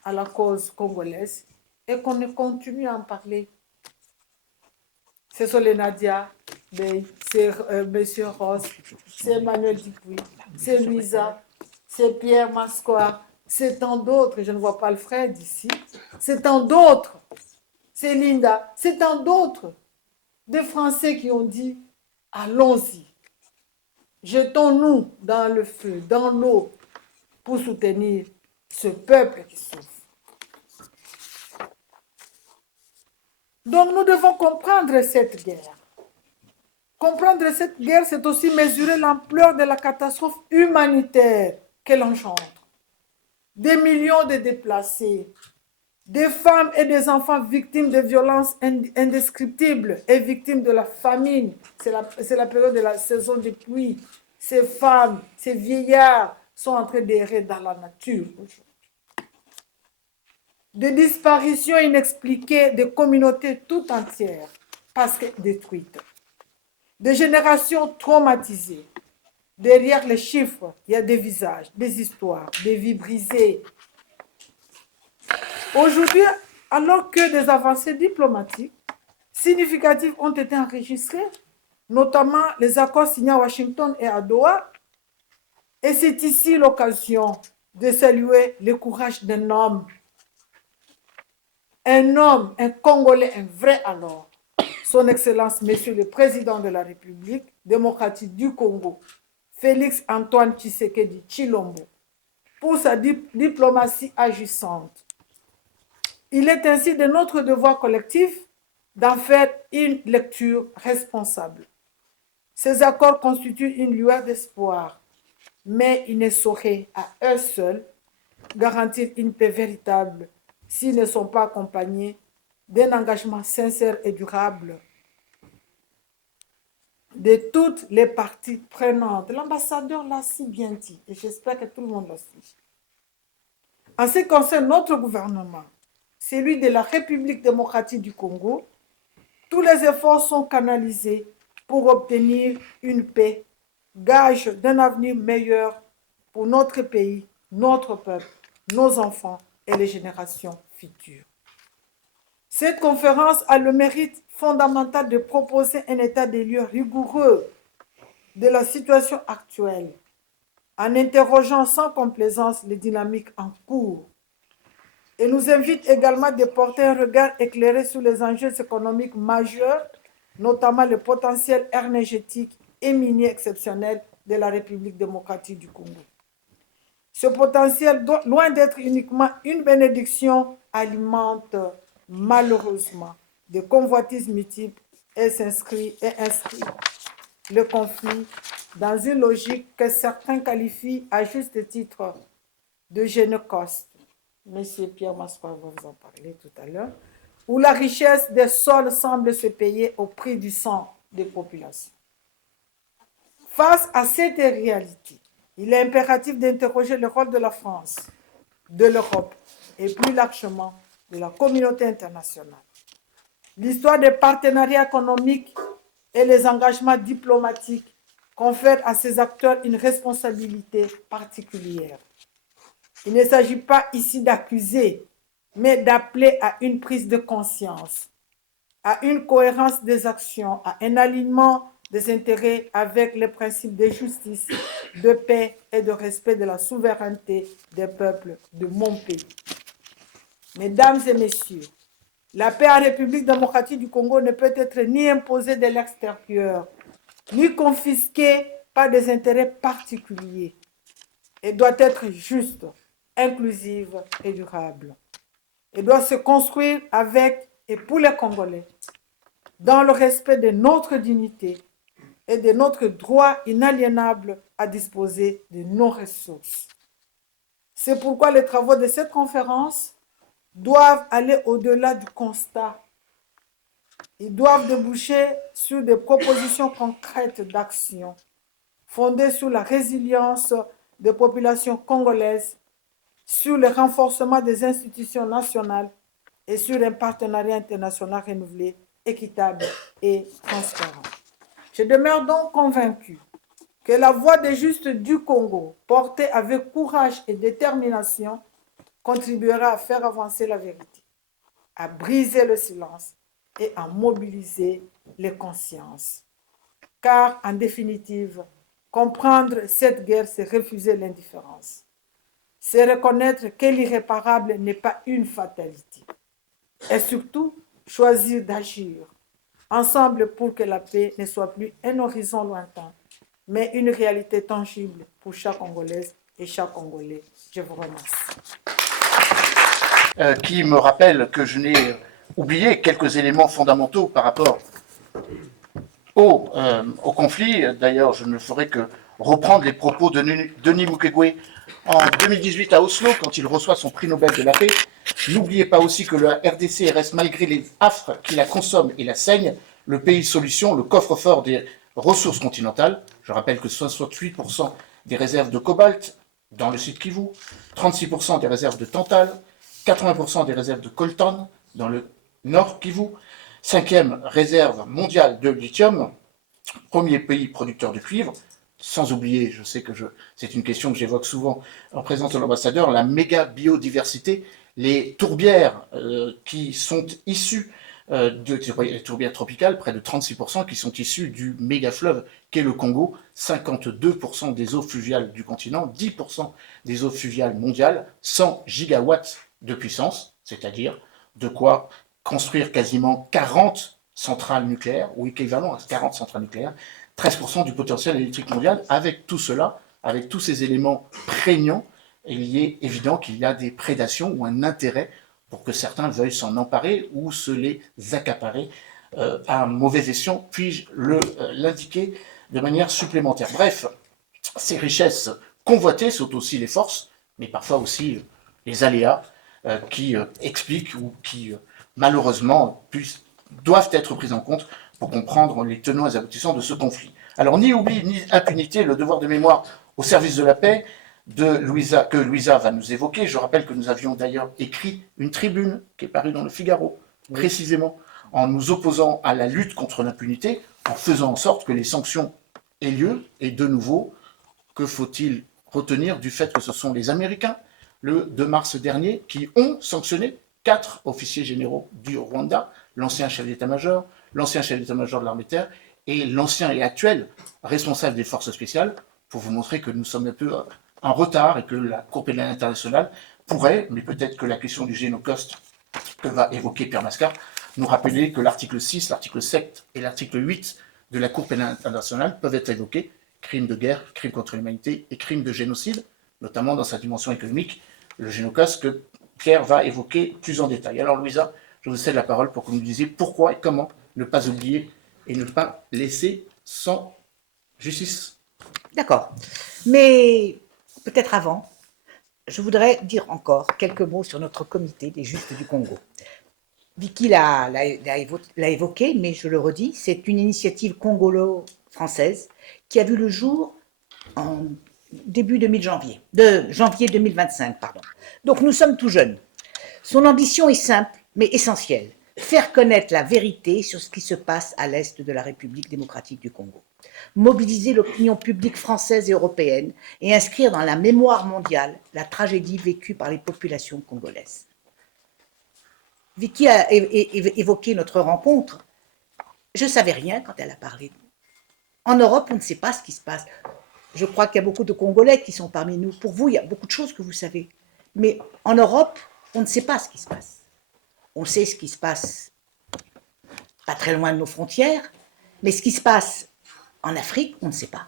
à la cause congolaise et qu'on continue à en parler. C'est Solé Nadia, c'est M. Ross, c'est Emmanuel Dupuis, c'est Louisa, c'est Pierre Mascoa, c'est tant d'autres, je ne vois pas Alfred ici, c'est tant d'autres, c'est Linda, c'est tant d'autres, des Français qui ont dit allons-y, jetons-nous dans le feu, dans l'eau, pour soutenir ce peuple qui souffre. Donc nous devons comprendre cette guerre. Comprendre cette guerre, c'est aussi mesurer l'ampleur de la catastrophe humanitaire qu'elle engendre. Des millions de déplacés, des femmes et des enfants victimes de violences indescriptibles et victimes de la famine. C'est la période de la saison des pluies. Ces femmes, ces vieillards sont en train d'errer dans la nature aujourd'hui. Des disparitions inexpliquées de communautés tout entières, parce que détruites. Des générations traumatisées. Derrière les chiffres, il y a des visages, des histoires, des vies brisées. Aujourd'hui, alors que des avancées diplomatiques significatives ont été enregistrées, notamment les accords signés à Washington et à Doha, et c'est ici l'occasion de saluer le courage d'un homme, un Congolais, un vrai alors, Son Excellence, Monsieur le Président de la République démocratique du Congo, Félix Antoine Tshisekedi Tshilombo, pour sa diplomatie agissante. Il est ainsi de notre devoir collectif d'en faire une lecture responsable. Ces accords constituent une lueur d'espoir, mais ils ne sauraient à eux seuls garantir une paix véritable s'ils ne sont pas accompagnés d'un engagement sincère et durable de toutes les parties prenantes. L'ambassadeur l'a si bien dit, et j'espère que tout le monde l'a suivi. En ce qui concerne notre gouvernement, celui de la République démocratique du Congo, tous les efforts sont canalisés pour obtenir une paix, gage d'un avenir meilleur pour notre pays, notre peuple, nos enfants et les générations futures. Cette conférence a le mérite fondamental de proposer un état des lieux rigoureux de la situation actuelle, en interrogeant sans complaisance les dynamiques en cours, et nous invite également de porter un regard éclairé sur les enjeux économiques majeurs, notamment le potentiel énergétique et minier exceptionnel de la République démocratique du Congo. Ce potentiel, loin d'être uniquement une bénédiction, alimente malheureusement des convoitises multiples et inscrit le conflit dans une logique que certains qualifient à juste titre de génocoste. Monsieur Pierre Massoua va vous en parler tout à l'heure, où la richesse des sols semble se payer au prix du sang des populations. Face à cette réalité, il est impératif d'interroger le rôle de la France, de l'Europe et plus largement de la communauté internationale. L'histoire des partenariats économiques et les engagements diplomatiques confèrent à ces acteurs une responsabilité particulière. Il ne s'agit pas ici d'accuser, mais d'appeler à une prise de conscience, à une cohérence des actions, à un alignement des intérêts avec les principes de justice, de paix et de respect de la souveraineté des peuples de mon pays. Mesdames et messieurs, la paix en République démocratique du Congo ne peut être ni imposée de l'extérieur, ni confisquée par des intérêts particuliers, et doit être juste, inclusive et durable. Elle doit se construire avec et pour les Congolais, dans le respect de notre dignité et de notre droit inaliénable à disposer de nos ressources. C'est pourquoi les travaux de cette conférence doivent aller au-delà du constat. Ils doivent déboucher sur des propositions concrètes d'action fondées sur la résilience des populations congolaises, sur le renforcement des institutions nationales et sur un partenariat international renouvelé, équitable et transparent. Je demeure donc convaincu que la voix des justes du Congo, portée avec courage et détermination, contribuera à faire avancer la vérité, à briser le silence et à mobiliser les consciences. Car, en définitive, comprendre cette guerre, c'est refuser l'indifférence. C'est reconnaître que l'irréparable n'est pas une fatalité. Et surtout, choisir d'agir ensemble pour que la paix ne soit plus un horizon lointain, mais une réalité tangible pour chaque Congolaise et chaque Congolais. Je vous remercie. Qui me rappelle que je n'ai oublié quelques éléments fondamentaux par rapport au conflit. D'ailleurs, je ne ferai que reprendre les propos de Denis Mukwege en 2018 à Oslo, quand il reçoit son prix Nobel de la paix. N'oubliez pas aussi que la RDC reste, malgré les affres qui la consomment et la saignent, le pays solution, le coffre-fort des ressources continentales. Je rappelle que 68% des réserves de cobalt dans le sud Kivu, 36% des réserves de tantal, 80% des réserves de coltan dans le nord Kivu, 5e réserve mondiale de lithium, premier pays producteur de cuivre, sans oublier, je sais que c'est une question que j'évoque souvent en présence de l'ambassadeur, la méga biodiversité, les tourbières qui sont issues les tourbières tropicales, près de 36%, qui sont issues du méga fleuve qu'est le Congo, 52% des eaux fluviales du continent, 10% des eaux fluviales mondiales, 100 gigawatts de puissance, c'est-à-dire de quoi construire quasiment 40 centrales nucléaires, ou équivalent à 40 centrales nucléaires, 13% du potentiel électrique mondial. Avec tout cela, avec tous ces éléments prégnants, il est évident qu'il y a des prédations ou un intérêt pour que certains veuillent s'en emparer ou se les accaparer à mauvais escient, puis-je l'indiquer de manière supplémentaire. Bref, ces richesses convoitées sont aussi les forces, mais parfois aussi les aléas qui expliquent ou qui malheureusement doivent être prises en compte pour comprendre les tenants et aboutissants de ce conflit. Alors, ni oubli, ni impunité, le devoir de mémoire au service de la paix que Louisa va nous évoquer. Je rappelle que nous avions d'ailleurs écrit une tribune qui est parue dans le Figaro, précisément en nous opposant à la lutte contre l'impunité, en faisant en sorte que les sanctions aient lieu. Et de nouveau, que faut-il retenir du fait que ce sont les Américains, le 2 mars dernier, qui ont sanctionné 4 officiers généraux du Rwanda, l'ancien chef d'état-major, l'ancien chef d'état-major de l'armée de terre et l'ancien et actuel responsable des forces spéciales, pour vous montrer que nous sommes un peu en retard et que la Cour pénale internationale pourrait, mais peut-être que la question du génocide que va évoquer Pierre Mascar, nous rappeler que l'article 6, l'article 7 et l'article 8 de la Cour pénale internationale peuvent être évoqués, crimes de guerre, crimes contre l'humanité et crimes de génocide, notamment dans sa dimension économique, le génocide que Pierre va évoquer plus en détail. Alors Louisa, je vous cède la parole pour que vous nous disiez pourquoi et comment ne pas oublier et ne pas laisser sans justice. D'accord. Mais peut-être avant, je voudrais dire encore quelques mots sur notre comité des Justes du Congo. Vicky l'a évoqué, mais je le redis, c'est une initiative congolo-française qui a vu le jour en début janvier 2025. Donc nous sommes tout jeunes. Son ambition est simple, mais essentielle. Faire connaître la vérité sur ce qui se passe à l'est de la République démocratique du Congo. Mobiliser l'opinion publique française et européenne et inscrire dans la mémoire mondiale la tragédie vécue par les populations congolaises. Vicky a évoqué notre rencontre. Je ne savais rien quand elle a parlé. En Europe, on ne sait pas ce qui se passe. Je crois qu'il y a beaucoup de Congolais qui sont parmi nous. Pour vous, il y a beaucoup de choses que vous savez. Mais en Europe, on ne sait pas ce qui se passe. On sait ce qui se passe pas très loin de nos frontières, mais ce qui se passe en Afrique, on ne sait pas.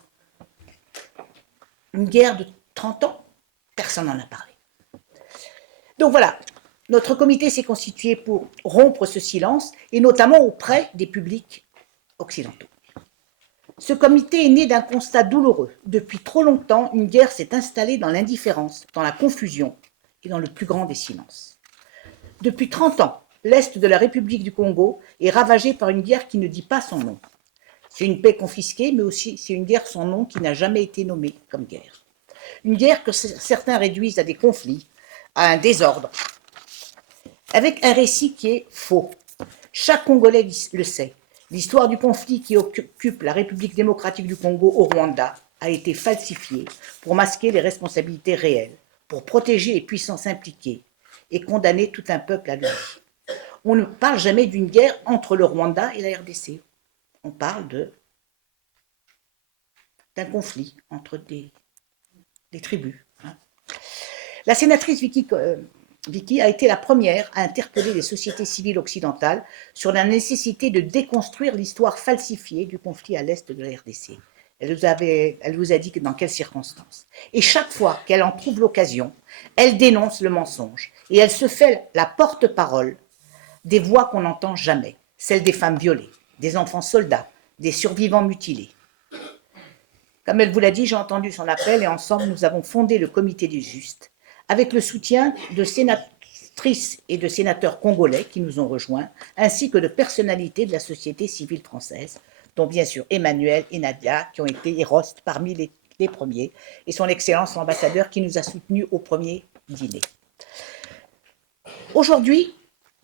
Une guerre de 30 ans, personne n'en a parlé. Donc voilà, notre comité s'est constitué pour rompre ce silence, et notamment auprès des publics occidentaux. Ce comité est né d'un constat douloureux. Depuis trop longtemps, une guerre s'est installée dans l'indifférence, dans la confusion et dans le plus grand des silences. Depuis 30 ans, l'Est de la République du Congo est ravagé par une guerre qui ne dit pas son nom. C'est une paix confisquée, mais aussi c'est une guerre sans nom qui n'a jamais été nommée comme guerre. Une guerre que certains réduisent à des conflits, à un désordre, avec un récit qui est faux. Chaque Congolais le sait. L'histoire du conflit qui occupe la République démocratique du Congo au Rwanda a été falsifiée pour masquer les responsabilités réelles, pour protéger les puissances impliquées et condamner tout un peuple à l'oubli. On ne parle jamais d'une guerre entre le Rwanda et la RDC. On parle d'un conflit entre des tribus. La sénatrice Vicky a été la première à interpeller les sociétés civiles occidentales sur la nécessité de déconstruire l'histoire falsifiée du conflit à l'est de la RDC. Elle vous a dit que dans quelles circonstances. Et chaque fois qu'elle en trouve l'occasion, elle dénonce le mensonge et elle se fait la porte-parole des voix qu'on n'entend jamais, celles des femmes violées, des enfants soldats, des survivants mutilés. Comme elle vous l'a dit, j'ai entendu son appel et ensemble nous avons fondé le comité des justes avec le soutien de sénatrices et de sénateurs congolais qui nous ont rejoints, ainsi que de personnalités de la société civile française, dont bien sûr Emmanuel et Nadia, qui ont été Hérost parmi les premiers, et son Excellence l'ambassadeur qui nous a soutenus au premier dîner. Aujourd'hui,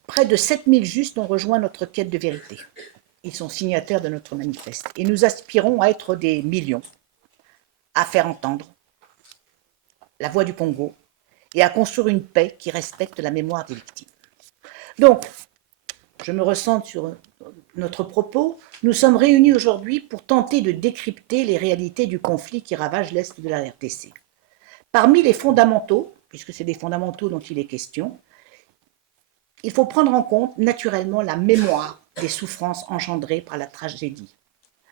près de 7000 justes ont rejoint notre quête de vérité. Ils sont signataires de notre manifeste et nous aspirons à être des millions. à faire entendre la voix du Congo et à construire une paix qui respecte la mémoire des victimes. Donc, je me ressens sur notre propos. Nous sommes réunis aujourd'hui pour tenter de décrypter les réalités du conflit qui ravage l'Est de la RDC. Parmi les fondamentaux, puisque c'est des fondamentaux dont il est question, il faut prendre en compte naturellement la mémoire des souffrances engendrées par la tragédie,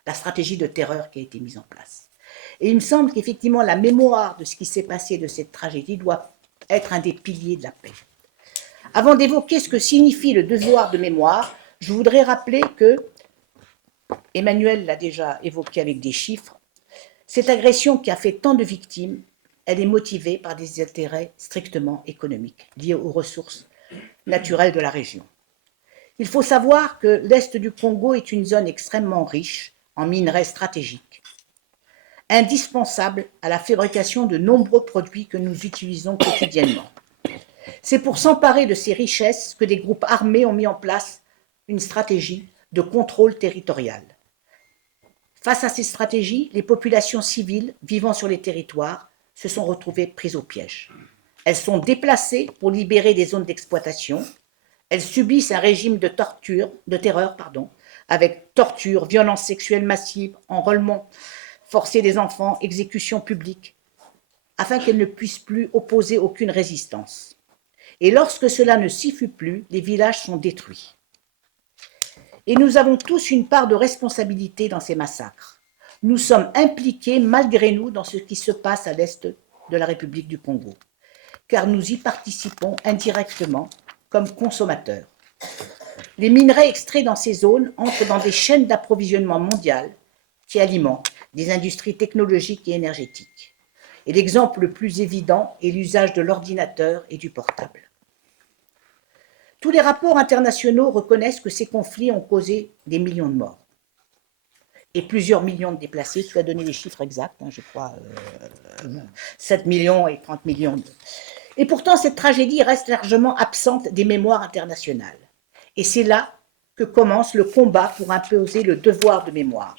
la stratégie de terreur qui a été mise en place. Et il me semble qu'effectivement la mémoire de ce qui s'est passé de cette tragédie doit être un des piliers de la paix. Avant d'évoquer ce que signifie le devoir de mémoire, je voudrais rappeler que, Emmanuel l'a déjà évoqué avec des chiffres, cette agression qui a fait tant de victimes, elle est motivée par des intérêts strictement économiques, liés aux ressources naturelles de la région. Il faut savoir que l'Est du Congo est une zone extrêmement riche en minerais stratégiques, indispensable à la fabrication de nombreux produits que nous utilisons quotidiennement. C'est pour s'emparer de ces richesses que des groupes armés ont mis en place une stratégie de contrôle territorial. Face à ces stratégies, les populations civiles vivant sur les territoires se sont retrouvées prises au piège. Elles sont déplacées pour libérer des zones d'exploitation. Elles subissent un régime de terreur, avec torture, violences sexuelles massives, enrôlement forcé des enfants, exécutions publiques, afin qu'elles ne puissent plus opposer aucune résistance. Et lorsque cela ne s'y fut plus, les villages sont détruits. Et nous avons tous une part de responsabilité dans ces massacres. Nous sommes impliqués malgré nous dans ce qui se passe à l'est de la République du Congo, car nous y participons indirectement comme consommateurs. Les minerais extraits dans ces zones entrent dans des chaînes d'approvisionnement mondiales qui alimentent des industries technologiques et énergétiques. Et l'exemple le plus évident est l'usage de l'ordinateur et du portable. Tous les rapports internationaux reconnaissent que ces conflits ont causé des millions de morts et plusieurs millions de déplacés. Tu as donné les chiffres exacts, je crois, 7 millions et 30 millions. Et pourtant, cette tragédie reste largement absente des mémoires internationales. Et c'est là que commence le combat pour imposer le devoir de mémoire.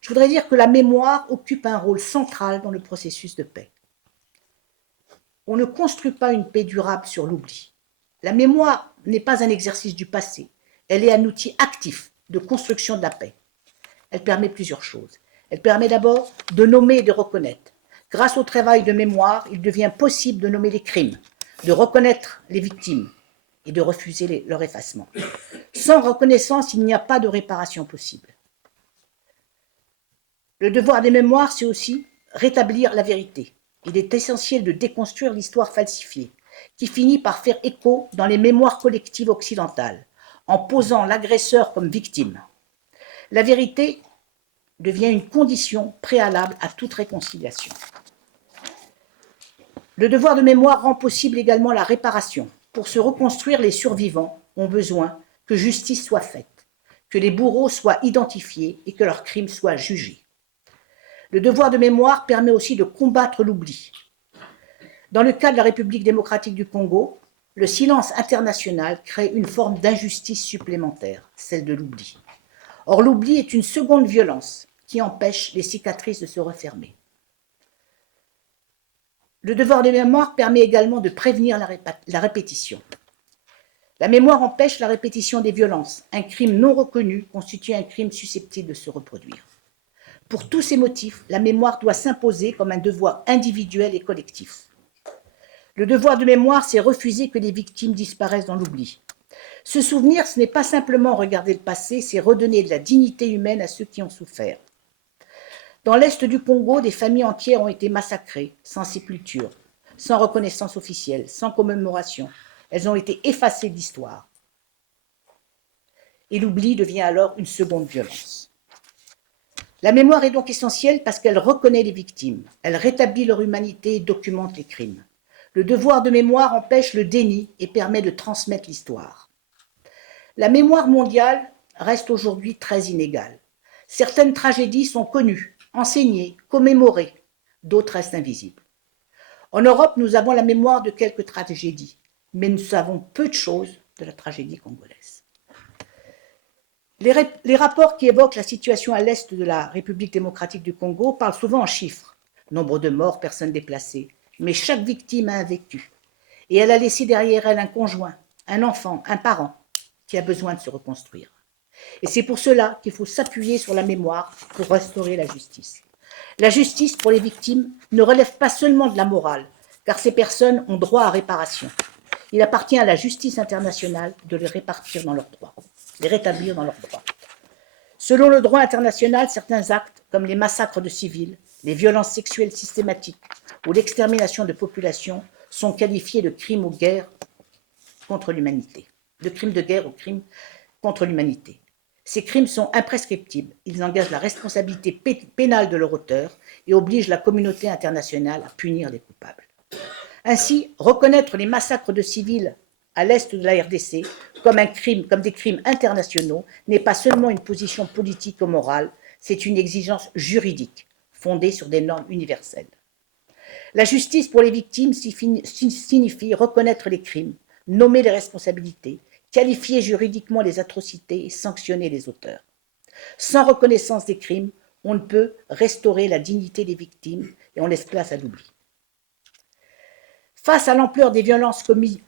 Je voudrais dire que la mémoire occupe un rôle central dans le processus de paix. On ne construit pas une paix durable sur l'oubli. La mémoire n'est pas un exercice du passé, elle est un outil actif de construction de la paix. Elle permet plusieurs choses. Elle permet d'abord de nommer et de reconnaître. Grâce au travail de mémoire, il devient possible de nommer les crimes, de reconnaître les victimes et de refuser leur effacement. Sans reconnaissance, il n'y a pas de réparation possible. Le devoir des mémoires, c'est aussi rétablir la vérité. Il est essentiel de déconstruire l'histoire falsifiée, qui finit par faire écho dans les mémoires collectives occidentales, en posant l'agresseur comme victime. La vérité devient une condition préalable à toute réconciliation. Le devoir de mémoire rend possible également la réparation. Pour se reconstruire, les survivants ont besoin que justice soit faite, que les bourreaux soient identifiés et que leurs crimes soient jugés. Le devoir de mémoire permet aussi de combattre l'oubli. Dans le cas de la République démocratique du Congo, le silence international crée une forme d'injustice supplémentaire, celle de l'oubli. Or, l'oubli est une seconde violence qui empêche les cicatrices de se refermer. Le devoir de mémoire permet également de prévenir la répétition. La mémoire empêche la répétition des violences. Un crime non reconnu constitue un crime susceptible de se reproduire. Pour tous ces motifs, la mémoire doit s'imposer comme un devoir individuel et collectif. Le devoir de mémoire, c'est refuser que les victimes disparaissent dans l'oubli. Se souvenir, ce n'est pas simplement regarder le passé, c'est redonner de la dignité humaine à ceux qui ont souffert. Dans l'est du Congo, des familles entières ont été massacrées, sans sépulture, sans reconnaissance officielle, sans commémoration. Elles ont été effacées de l'histoire. Et l'oubli devient alors une seconde violence. La mémoire est donc essentielle parce qu'elle reconnaît les victimes, elle rétablit leur humanité et documente les crimes. Le devoir de mémoire empêche le déni et permet de transmettre l'histoire. La mémoire mondiale reste aujourd'hui très inégale. Certaines tragédies sont connues, enseignées, commémorées, d'autres restent invisibles. En Europe, nous avons la mémoire de quelques tragédies, mais nous savons peu de choses de la tragédie congolaise. Les rapports qui évoquent la situation à l'est de la République démocratique du Congo parlent souvent en chiffres. Nombre de morts, personnes déplacées. Mais chaque victime a un vécu. Et elle a laissé derrière elle un conjoint, un enfant, un parent qui a besoin de se reconstruire. Et c'est pour cela qu'il faut s'appuyer sur la mémoire pour restaurer la justice. La justice pour les victimes ne relève pas seulement de la morale, car ces personnes ont droit à réparation. Il appartient à la justice internationale de les répartir dans leurs droits, les rétablir dans leurs droits. Selon le droit international, certains actes, comme les massacres de civils, les violences sexuelles systématiques ou l'extermination de populations, sont qualifiés de crimes de guerre contre l'humanité. De crimes de guerre ou crimes contre l'humanité. Ces crimes sont imprescriptibles. Ils engagent la responsabilité pénale de leur auteur et obligent la communauté internationale à punir les coupables. Ainsi, reconnaître les massacres de civils à l'est de la RDC comme des crimes internationaux n'est pas seulement une position politique ou morale, c'est une exigence juridique fondée sur des normes universelles. La justice pour les victimes signifie reconnaître les crimes, nommer les responsabilités, qualifier juridiquement les atrocités et sanctionner les auteurs. Sans reconnaissance des crimes, on ne peut restaurer la dignité des victimes et on laisse place à l'oubli. Face à l'ampleur des violences commises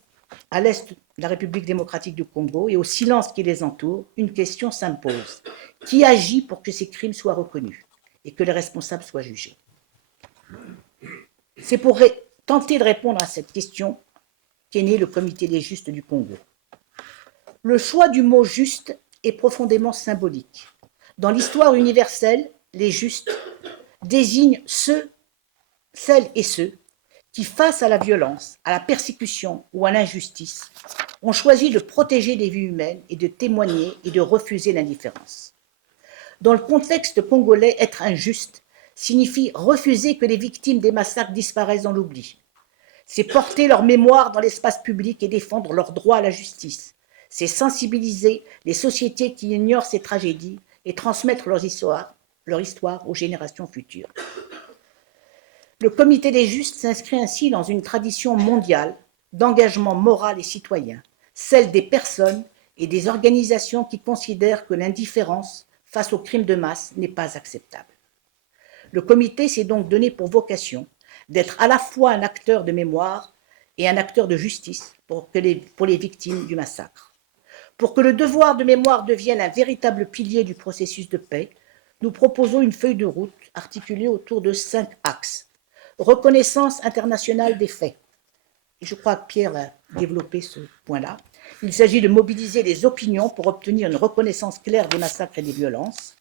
à l'est de la République démocratique du Congo et au silence qui les entoure, une question s'impose. Qui agit pour que ces crimes soient reconnus et que les responsables soient jugés? C'est pour tenter de répondre à cette question qu'est né le Comité des justes du Congo. Le choix du mot juste est profondément symbolique. Dans l'histoire universelle, les justes désignent celles et ceux qui, face à la violence, à la persécution ou à l'injustice, ont choisi de protéger les vies humaines et de témoigner et de refuser l'indifférence. Dans le contexte congolais, être injuste signifie refuser que les victimes des massacres disparaissent dans l'oubli. C'est porter leur mémoire dans l'espace public et défendre leur droit à la justice. C'est sensibiliser les sociétés qui ignorent ces tragédies et transmettre leur histoire aux générations futures. Le Comité des justes s'inscrit ainsi dans une tradition mondiale d'engagement moral et citoyen, celle des personnes et des organisations qui considèrent que l'indifférence face aux crimes de masse n'est pas acceptable. Le comité s'est donc donné pour vocation d'être à la fois un acteur de mémoire et un acteur de justice pour les victimes du massacre. Pour que le devoir de mémoire devienne un véritable pilier du processus de paix, nous proposons une feuille de route articulée autour de 5 axes. Reconnaissance internationale des faits. Je crois que Pierre a développé ce point-là. Il s'agit de mobiliser les opinions pour obtenir une reconnaissance claire des massacres et des violences.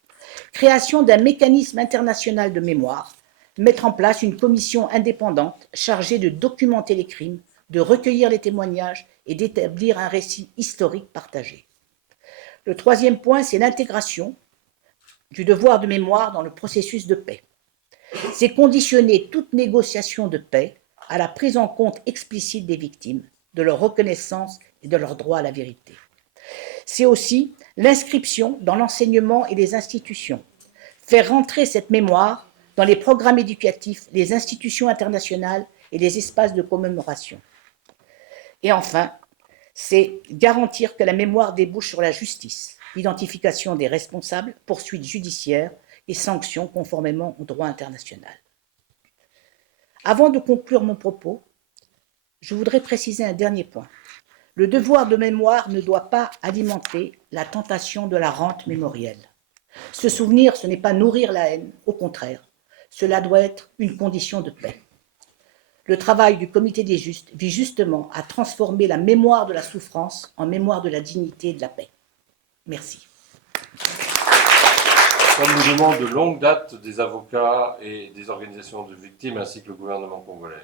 Création d'un mécanisme international de mémoire. Mettre en place une commission indépendante chargée de documenter les crimes, de recueillir les témoignages et d'établir un récit historique partagé. Le troisième point, c'est l'intégration du devoir de mémoire dans le processus de paix. C'est conditionner toute négociation de paix à la prise en compte explicite des victimes, de leur reconnaissance et de leur droit à la vérité. C'est aussi l'inscription dans l'enseignement et les institutions, faire rentrer cette mémoire dans les programmes éducatifs, les institutions internationales et les espaces de commémoration. Et enfin, c'est garantir que la mémoire débouche sur la justice, l'identification des responsables, poursuites judiciaires et sanctions conformément au droit international. Avant de conclure mon propos, je voudrais préciser un dernier point. Le devoir de mémoire ne doit pas alimenter la tentation de la rente mémorielle. Se souvenir, ce n'est pas nourrir la haine, au contraire, cela doit être une condition de paix. Le travail du Comité des justes vise justement à transformer la mémoire de la souffrance en mémoire de la dignité et de la paix. Merci. Comme nous demande de longue date des avocats et des organisations de victimes ainsi que le gouvernement congolais.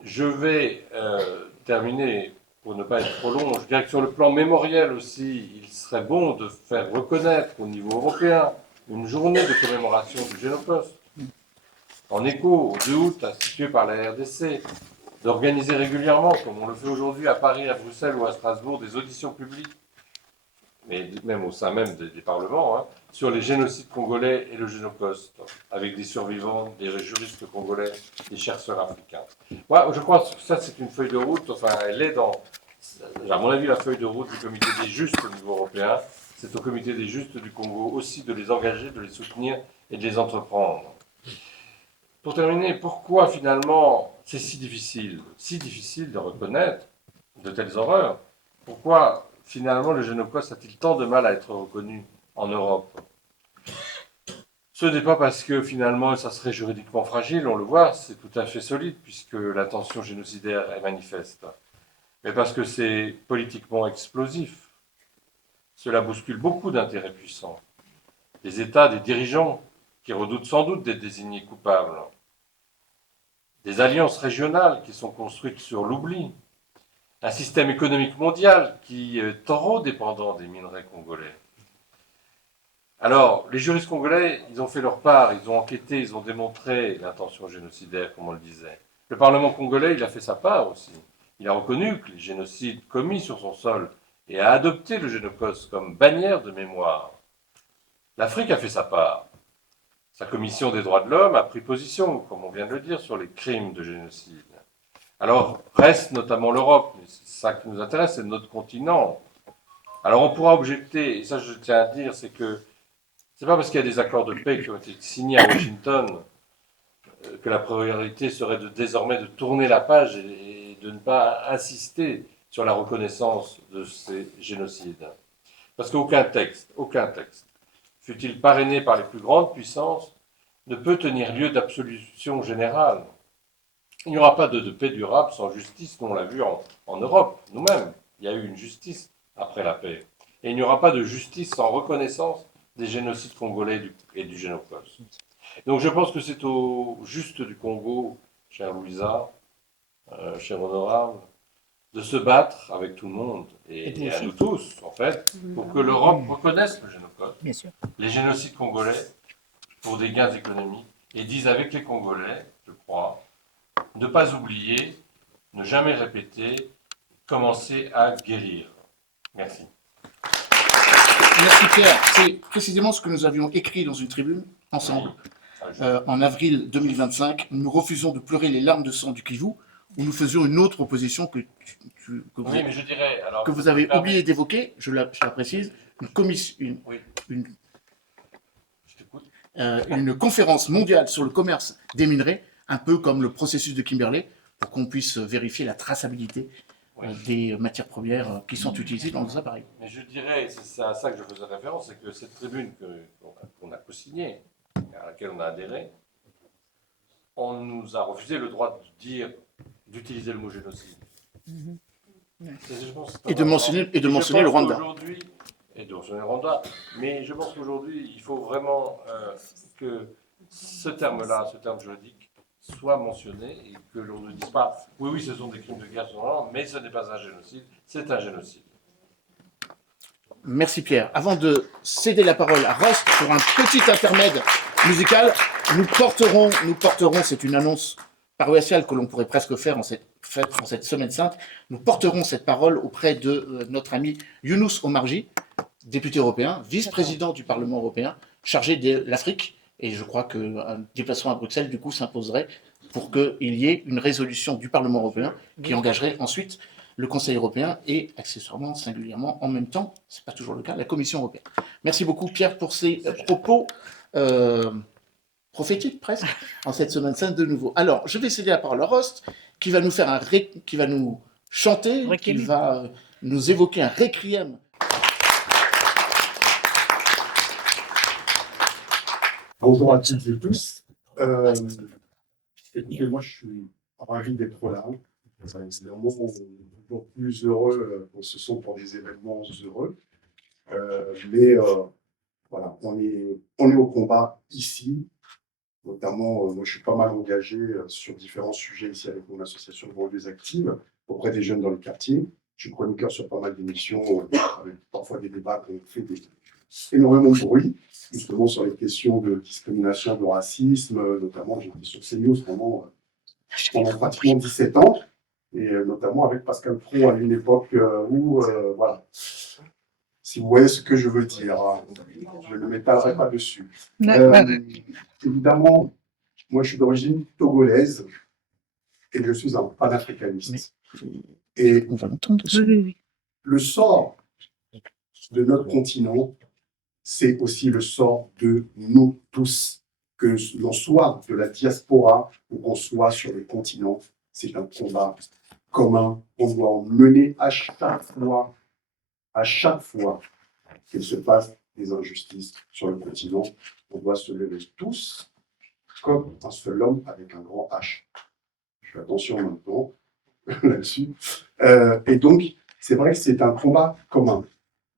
Je vais terminer, pour ne pas être trop long, je dirais que sur le plan mémoriel aussi, il serait bon de faire reconnaître au niveau européen une journée de commémoration du Génopost, en écho au 2 août institué par la RDC, d'organiser régulièrement, comme on le fait aujourd'hui à Paris, à Bruxelles ou à Strasbourg, des auditions publiques, mais même au sein même des parlements, sur les génocides congolais et le Génopost, avec des survivants, des juristes congolais, des chercheurs africains. Moi, je crois que ça, c'est une feuille de route, enfin, elle est À mon avis, la feuille de route du comité des justes au niveau européen, c'est au comité des justes du Congo aussi de les engager, de les soutenir et de les entreprendre. Pour terminer, pourquoi finalement c'est si difficile de reconnaître de telles horreurs? Pourquoi finalement le Génocide a-t-il tant de mal à être reconnu en Europe? Ce n'est pas parce que finalement ça serait juridiquement fragile, on le voit, c'est tout à fait solide puisque l'intention génocidaire est manifeste, mais parce que c'est politiquement explosif. Cela bouscule beaucoup d'intérêts puissants, des États, des dirigeants qui redoutent sans doute d'être désignés coupables, des alliances régionales qui sont construites sur l'oubli, un système économique mondial qui est trop dépendant des minerais congolais. Alors, les juristes congolais, ils ont fait leur part, ils ont enquêté, ils ont démontré l'intention génocidaire, comme on le disait. Le Parlement congolais, il a fait sa part aussi. Il a reconnu que les génocides commis sur son sol et a adopté le Génocide comme bannière de mémoire. L'Afrique a fait sa part. Sa commission des droits de l'homme a pris position, comme on vient de le dire, sur les crimes de génocide. Alors, reste notamment l'Europe. C'est ça qui nous intéresse, c'est notre continent. Alors, on pourra objecter, et ça je tiens à dire, c'est que c'est pas parce qu'il y a des accords de paix qui ont été signés à Washington que la priorité serait désormais de tourner la page et de ne pas insister sur la reconnaissance de ces génocides. Parce qu'aucun texte, fût-il parrainé par les plus grandes puissances, ne peut tenir lieu d'absolution générale. Il n'y aura pas de paix durable sans justice, nous on l'a vu en Europe, nous-mêmes. Il y a eu une justice après la paix. Et il n'y aura pas de justice sans reconnaissance des génocides congolais et du Génocide. Donc je pense que c'est au juste du Congo, chère Louisa, cher honorable, de se battre avec tout le monde et à nous tous, en fait, pour que l'Europe reconnaisse le Génocide, les génocides congolais, pour des gains économiques, et dise avec les Congolais, je crois, ne pas oublier, ne jamais répéter, commencer à guérir. Merci. Merci Pierre. C'est précisément ce que nous avions écrit dans une tribune, ensemble, en avril 2025. Nous refusons de pleurer les larmes de sang du Kivu, où nous faisions une autre proposition que vous avez oublié d'évoquer, je la précise, une conférence mondiale sur le commerce des minerais, un peu comme le processus de Kimberley, pour qu'on puisse vérifier la traçabilité des matières premières qui sont utilisées dans nos appareils. Mais je dirais, c'est à ça que je faisais référence, c'est que cette tribune qu'on a co-signée, à laquelle on a adhéré, on nous a refusé le droit d'utiliser le mot génocide. Et de mentionner le Rwanda. Et de mentionner le Rwanda. Mais je pense qu'aujourd'hui, il faut vraiment que ce terme-là, ce terme juridique, soit mentionné et que l'on ne dise pas « oui, ce sont des crimes de guerre, mais ce n'est pas un génocide, c'est un génocide ». Merci Pierre. Avant de céder la parole à Rost pour un petit intermède musical, nous porterons, c'est une annonce paroissiale que l'on pourrait presque faire en cette Semaine Sainte, nous porterons cette parole auprès de notre ami Younous Omarjee, député européen, vice-président du Parlement européen, chargé de l'Afrique. Et je crois qu'un déplacement à Bruxelles, du coup, s'imposerait pour qu'il y ait une résolution du Parlement européen qui engagerait ensuite le Conseil européen et, accessoirement, singulièrement, en même temps, ce n'est pas toujours le cas, la Commission européenne. Merci beaucoup, Pierre, pour ces propos prophétiques, presque, en cette Semaine Sainte de nouveau. Alors, je vais céder la parole à Rost, qui va nous faire qui va nous chanter, qui va nous évoquer un requiem. Bonjour à toutes et tous. Écoutez, moi, je suis ravi d'être là. C'est un moment toujours plus heureux quand ce sont pour des événements heureux. Voilà, on est au combat ici. Notamment, moi, je suis pas mal engagé sur différents sujets ici avec mon association de banlieues actives auprès des jeunes dans le quartier. Je suis chroniqueur sur pas mal d'émissions, avec parfois des débats qui ont fait énormément de bruit, justement sur les questions de discrimination, de racisme, notamment j'étais sur CNews pendant pratiquement 17 ans, et notamment avec Pascal Praud à une époque où, voilà, si vous voyez ce que je veux dire, je ne m'étalerai pas dessus. Évidemment, moi je suis d'origine togolaise et je suis un panafricaniste. Et On va l'entendre. le sort de notre continent, c'est aussi le sort de nous tous, que l'on soit de la diaspora ou qu'on soit sur le continent. C'est un combat commun qu'on doit mener à chaque fois qu'il se passe des injustices sur le continent. On doit se lever tous comme un seul homme avec un grand H. Je fais attention maintenant là-dessus. Et donc, c'est vrai que c'est un combat commun.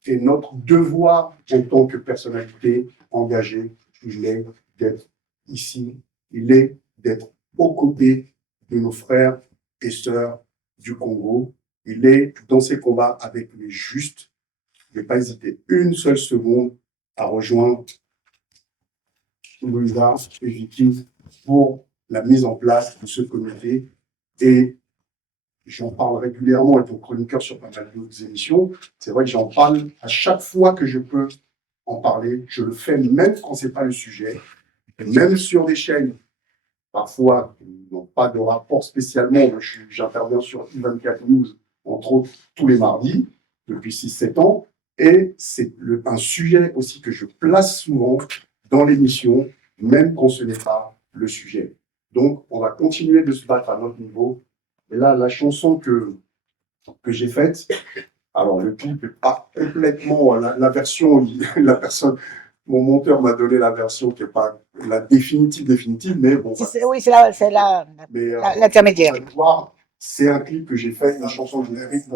Et notre devoir en tant que personnalité engagée, il est d'être ici, il est d'être aux côtés de nos frères et sœurs du Congo. Il est dans ces combats avec les justes. Ne pas hésiter une seule seconde à rejoindre Louisa et Vicky pour la mise en place de ce comité. Et j'en parle régulièrement étant chroniqueur sur pas mal d'autres émissions. C'est vrai que j'en parle à chaque fois que je peux en parler. Je le fais même quand c'est pas le sujet, même sur des chaînes parfois qui n'ont pas de rapport spécialement. J'interviens sur I24 News, entre autres, tous les mardis, depuis 6-7 ans. Et c'est un sujet aussi que je place souvent dans l'émission, même quand ce n'est pas le sujet. Donc, on va continuer de se battre à notre niveau. Et là, la chanson que j'ai faite, alors le clip n'est pas complètement la version, la personne, mon monteur m'a donné la version qui n'est pas la définitive, mais bon. Oui, c'est l'intermédiaire. Vous allez voir, c'est un clip que j'ai fait, une chanson que j'ai écrite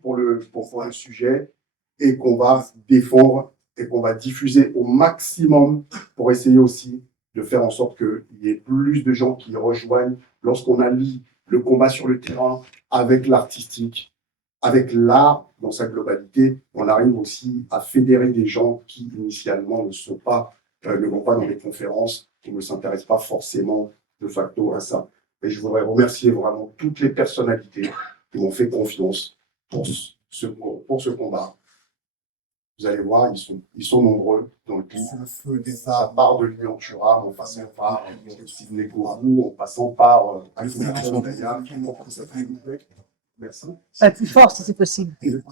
pour le sujet et qu'on va défendre et qu'on va diffuser au maximum pour essayer aussi de faire en sorte qu'il y ait plus de gens qui rejoignent lorsqu'on allie le combat sur le terrain avec l'artistique, avec l'art dans sa globalité. On arrive aussi à fédérer des gens qui, initialement, ne vont pas dans les conférences, qui ne s'intéressent pas forcément de facto à ça. Et je voudrais remercier vraiment toutes les personnalités qui m'ont fait confiance pour ce combat. Vous allez voir, ils sont nombreux dans le clip. Ça part de Lyon Thuram, en passant par Sidney Kourou, en passant par Alfred Daya. Merci. Plus fort si c'est possible. Il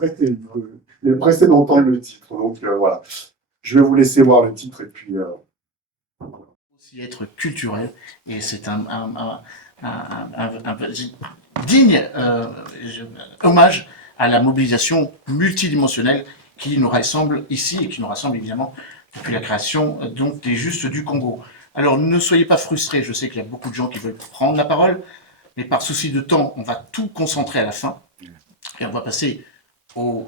est pressé d'entendre le titre. Donc voilà. Je vais vous laisser voir le titre et puis. Aussi être culturel, et c'est un digne hommage à la mobilisation multidimensionnelle qui nous rassemble ici et qui nous rassemble évidemment depuis la création donc des Justes du Congo. Alors ne soyez pas frustrés, je sais qu'il y a beaucoup de gens qui veulent prendre la parole, mais par souci de temps, on va tout concentrer à la fin et on va passer au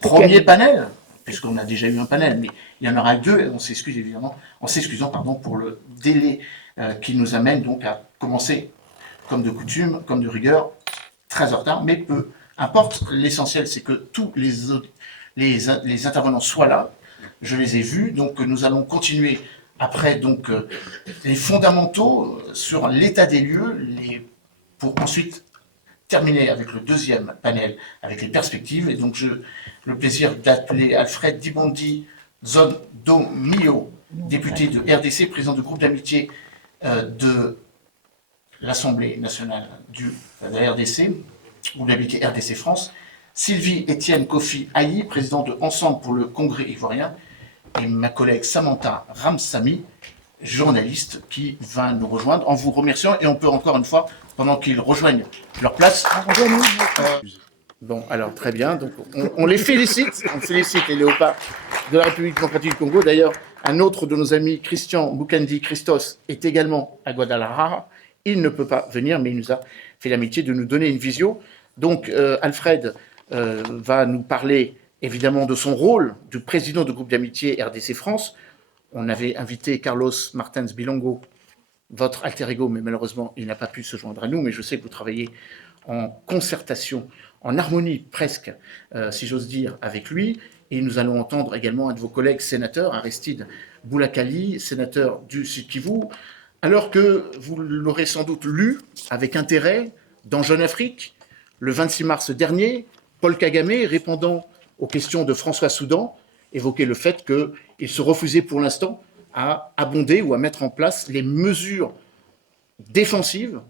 premier panel, puisqu'on a déjà eu un panel, mais il y en aura deux, et on s'excuse évidemment, en s'excusant pour le délai qui nous amène donc à commencer comme de coutume, comme de rigueur, très en retard, mais peu importe. L'essentiel, c'est que tous les intervenants soient là. Je les ai vus, donc nous allons continuer après donc les fondamentaux sur l'état des lieux, pour ensuite terminer avec le deuxième panel, avec les perspectives. Et donc j'ai le plaisir d'appeler Alfred Dibondi Zondomio, député de RDC, président du groupe d'amitié de l'Assemblée nationale de la RDC, ou d'amitié RDC France, Sylvie Étienne Kofi Ayi, président de Ensemble pour le Congrès ivoirien, et ma collègue Samantha Ramsamy, journaliste, qui va nous rejoindre en vous remerciant. Et on peut encore une fois, pendant qu'ils rejoignent leur place... Bon, alors très bien, donc on les félicite, on félicite les léopards de la République démocratique du Congo. D'ailleurs, un autre de nos amis, Christian Mukendi Christos, est également à Guadalajara. Il ne peut pas venir, mais il nous a fait l'amitié de nous donner une visio. Donc Alfred va nous parler évidemment de son rôle de président du groupe d'amitié RDC France. On avait invité Carlos Martins Bilongo, votre alter ego, mais malheureusement, il n'a pas pu se joindre à nous, mais je sais que vous travaillez en concertation, en harmonie presque, si j'ose dire, avec lui. Et nous allons entendre également un de vos collègues sénateurs, Aristide Boulakali, sénateur du Sud Kivu, alors que vous l'aurez sans doute lu avec intérêt dans Jeune Afrique, le 26 mars dernier, Paul Kagame, répondant aux questions de François Soudan, évoquait le fait qu'il se refusait pour l'instant à abonder ou à mettre en place les mesures défensives